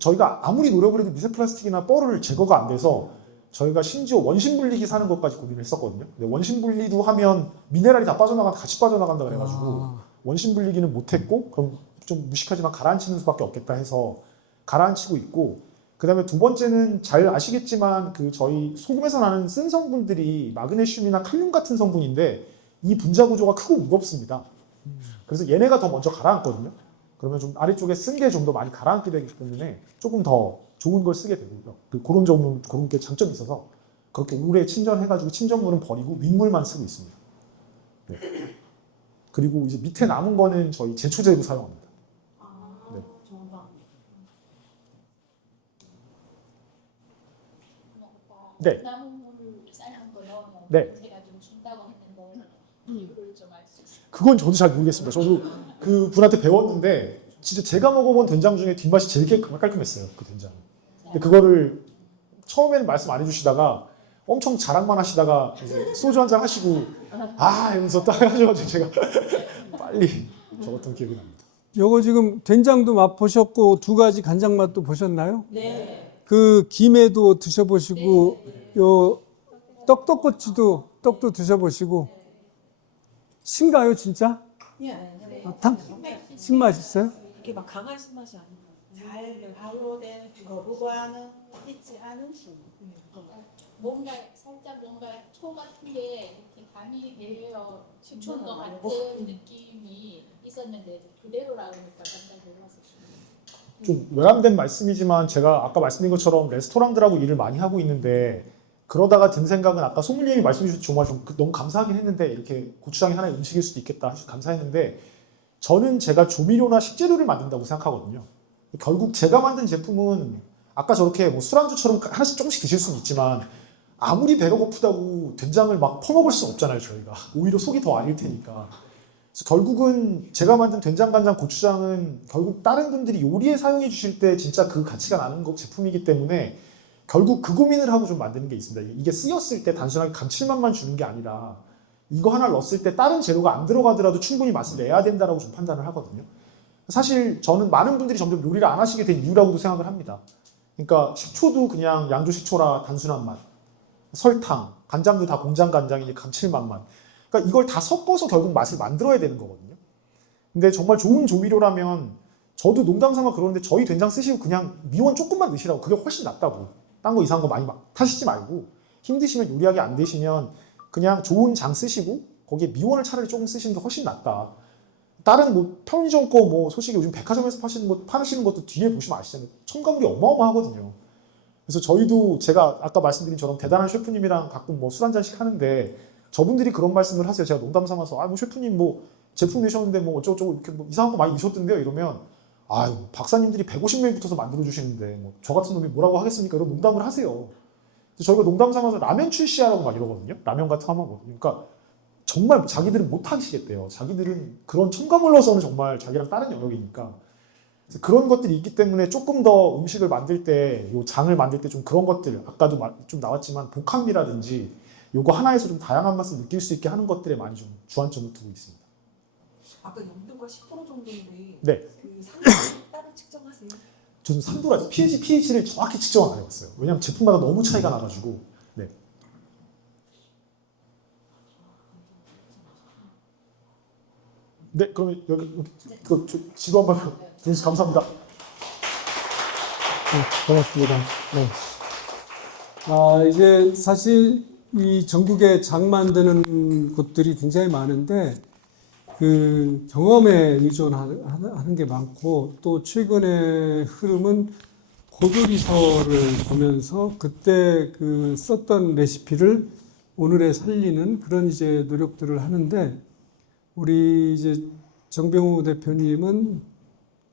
저희가 아무리 노력을 해도 미세 플라스틱이나 뻘을 제거가 안 돼서 저희가 심지어 원심 분리기 사는 것까지 고민을 했었거든요. 근데 원심 분리도 하면 미네랄이 다 같이 빠져나간다 그래가지고 원심 분리기는 못했고 그럼 좀 무식하지만 가라앉히는 수밖에 없겠다 해서 가라앉히고 있고 그 다음에 두 번째는 잘 아시겠지만 그 저희 소금에서 나는 쓴 성분들이 마그네슘이나 칼륨 같은 성분인데 이 분자 구조가 크고 무겁습니다. 그래서 얘네가 더 먼저 가라앉거든요. 그러면 좀 아래쪽에 쓴 게 좀 더 많이 가라앉게 되기 때문에 조금 더 좋은 걸 쓰게 되고요. 그런 게 장점이 있어서 그렇게 오래 침전해가지고 침전물은 버리고 윗물만 쓰고 있습니다. 네. 그리고 이제 밑에 남은 거는 저희 제초제로 사용합니다. 네. 네. 나무를 삶은 거 넣으면 네. 제가 좀 준다고 했는데 이유를 좀 알 수 있어요. 그건 저도 잘 모르겠습니다. 저도 그 분한테 배웠는데 진짜 제가 먹어본 된장 중에 뒷맛이 제일 깔끔했어요. 그 된장. 근데 그거를 처음에는 말씀 안 해주시다가 엄청 자랑만 하시다가 이제 소주 한 잔 하시고 이러면서 딱 해가지고 제가 빨리 적었던 기억이 납니다. 요거 지금 된장도 맛보셨고 두 가지 간장 맛도 보셨나요? 네. 그 김에도 드셔보시고 요 떡도 드셔보시고 신가요 진짜? 네. 신맛 있어요? 그렇게 막 강한 신맛이 아니고 잘 발효된 거부감은 있지 않은 뭔가 살짝 초 같은 게 이렇게 감이 되어 식초인 것 같은 느낌이 있었는데 그대로라 그러니까 깜짝 놀랐어요. 좀 외람된 말씀이지만 제가 아까 말씀드린 것처럼 레스토랑들하고 일을 많이 하고 있는데 그러다가 든 생각은 아까 소믈리에님이 말씀해 주셔서 정말 좀 너무 감사하긴 했는데 이렇게 고추장이 하나의 음식일 수도 있겠다 감사했는데 저는 제가 조미료나 식재료를 만든다고 생각하거든요. 결국 제가 만든 제품은 아까 저렇게 뭐 술안주처럼 하나씩 조금씩 드실 수는 있지만 아무리 배가 고프다고 된장을 막 퍼먹을 수는 없잖아요. 저희가 오히려 속이 더 아릴 테니까. 그래서 결국은 제가 만든 된장, 간장, 고추장은 결국 다른 분들이 요리에 사용해 주실 때 진짜 그 가치가 나는 제품이기 때문에 결국 그 고민을 하고 좀 만드는 게 있습니다. 이게 쓰였을 때 단순하게 감칠맛만 주는 게 아니라 이거 하나 넣었을 때 다른 재료가 안 들어가더라도 충분히 맛을 내야 된다라고 좀 판단을 하거든요. 사실 저는 많은 분들이 점점 요리를 안 하시게 된 이유라고도 생각을 합니다. 그러니까 식초도 그냥 양조 식초라 단순한 맛, 설탕, 간장도 다 공장 간장이니 감칠맛만. 그러니까 이걸 다 섞어서 결국 맛을 만들어야 되는 거거든요. 근데 정말 좋은 조미료라면 저도 농담삼아 그러는데 저희 된장 쓰시고 그냥 미원 조금만 넣으시라고 그게 훨씬 낫다고. 딴 거 이상한 거 많이 막 타시지 말고 힘드시면 요리하기 안 되시면 그냥 좋은 장 쓰시고 거기에 미원을 차라리 조금 쓰시는 게 훨씬 낫다. 다른 뭐 편의점 거 뭐 솔직히 요즘 백화점에서 파시는 것도 뒤에 보시면 아시잖아요. 첨가물이 어마어마하거든요. 그래서 저희도 제가 아까 말씀드린 처럼 대단한 셰프님이랑 가끔 뭐 술 한 잔씩 하는데 저분들이 그런 말씀을 하세요. 제가 농담 삼아서 뭐 셰프님 뭐 제품 내셨는데 뭐 어쩌고저쩌고 이렇게 뭐 이상한 거 많이 넣으셨던데요. 이러면 아유 박사님들이 150명이 붙어서 만들어 주시는데 뭐 저 같은 놈이 뭐라고 하겠습니까? 이런 농담을 하세요. 그래서 저희가 농담 삼아서 라면 출시하라고 막 이러거든요. 라면 같은 거 하면 그러니까 정말 자기들은 못 하시겠대요. 자기들은 그런 첨가물로서는 정말 자기랑 다른 영역이니까. 그래서 그런 것들이 있기 때문에 조금 더 음식을 만들 때, 요 장을 만들 때 좀 그런 것들, 아까도 좀 나왔지만 복합미라든지 요거 하나에서 좀 다양한 맛을 느낄 수 있게 하는 것들에 많이 좀 주안점을 두고 있습니다. 아까 염도가 10% 정도인데 네. 그 상품을 따로 측정하세요? 저는 3도라 pH를 정확히 측정 안 해봤어요. 왜냐하면 제품마다 너무 차이가 나가지고. 네. 네, 그러면 여기 그 지도 한번 주셔서 감사합니다. 네, 고맙습니다. 네. 이제 사실 이 전국에 장 만드는 곳들이 굉장히 많은데 그 경험에 의존하는 게 많고 또 최근의 흐름은 고도리서를 보면서 그때 그 썼던 레시피를 오늘에 살리는 그런 이제 노력들을 하는데 우리 이제 정병우 대표님은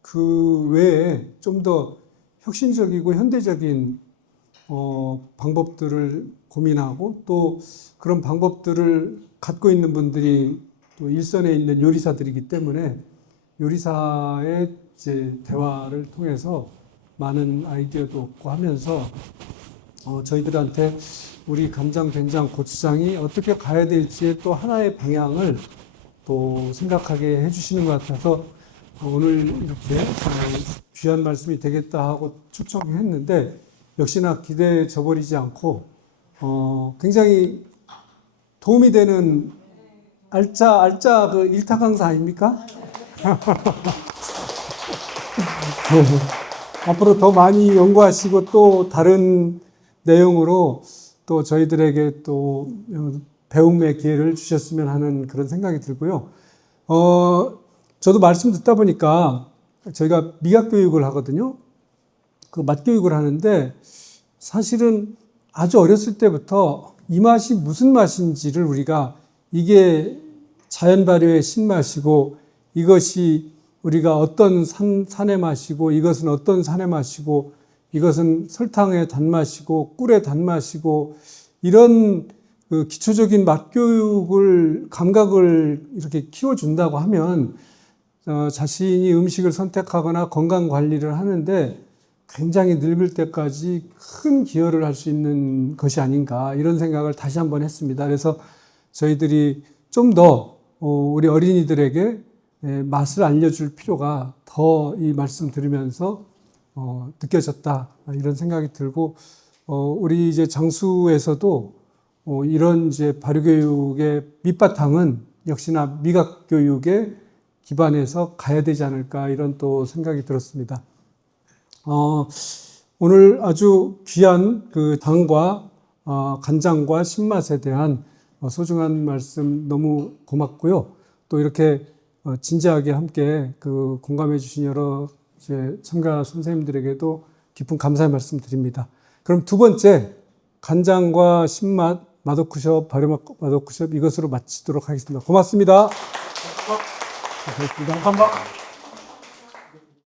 그 외에 좀 더 혁신적이고 현대적인 방법들을 고민하고 또 그런 방법들을 갖고 있는 분들이 또 일선에 있는 요리사들이기 때문에 요리사의 이제 대화를 통해서 많은 아이디어도 얻고 하면서 저희들한테 우리 간장, 된장, 고추장이 어떻게 가야 될지의 또 하나의 방향을 또 생각하게 해주시는 것 같아서 오늘 이렇게 귀한 말씀이 되겠다 하고 초청했는데 역시나 기대에 저버리지 않고 굉장히 도움이 되는 알짜 그 일타 강사 아닙니까? 앞으로 더 많이 연구하시고 또 다른 내용으로 또 저희들에게 또 배움의 기회를 주셨으면 하는 그런 생각이 들고요. 저도 말씀 듣다 보니까 저희가 미각 교육을 하거든요. 그 맛 교육을 하는데 사실은 아주 어렸을 때부터 이 맛이 무슨 맛인지를 우리가 이게 자연 발효의 신맛이고 이것이 우리가 어떤 산의 맛이고 이것은 어떤 산의 맛이고 이것은 설탕의 단맛이고 꿀의 단맛이고 이런 그 기초적인 맛 교육을 감각을 이렇게 키워준다고 하면 자신이 음식을 선택하거나 건강 관리를 하는데 굉장히 늙을 때까지 큰 기여를 할 수 있는 것이 아닌가 이런 생각을 다시 한번 했습니다. 그래서 저희들이 좀 더 우리 어린이들에게 맛을 알려줄 필요가 더 이 말씀 들으면서 느껴졌다 이런 생각이 들고 우리 이제 장수에서도 이런 이제 발효교육의 밑바탕은 역시나 미각교육에 기반해서 가야 되지 않을까 이런 또 생각이 들었습니다. 오늘 아주 귀한 그 당과 간장과 신맛에 대한 소중한 말씀 너무 고맙고요. 또 이렇게 진지하게 함께 그 공감해 주신 여러 이제 참가 선생님들에게도 깊은 감사의 말씀 드립니다. 그럼 두 번째 간장과 신맛 맛워크숍 발효 맛워크숍 이것으로 마치도록 하겠습니다. 고맙습니다. 감사합니다.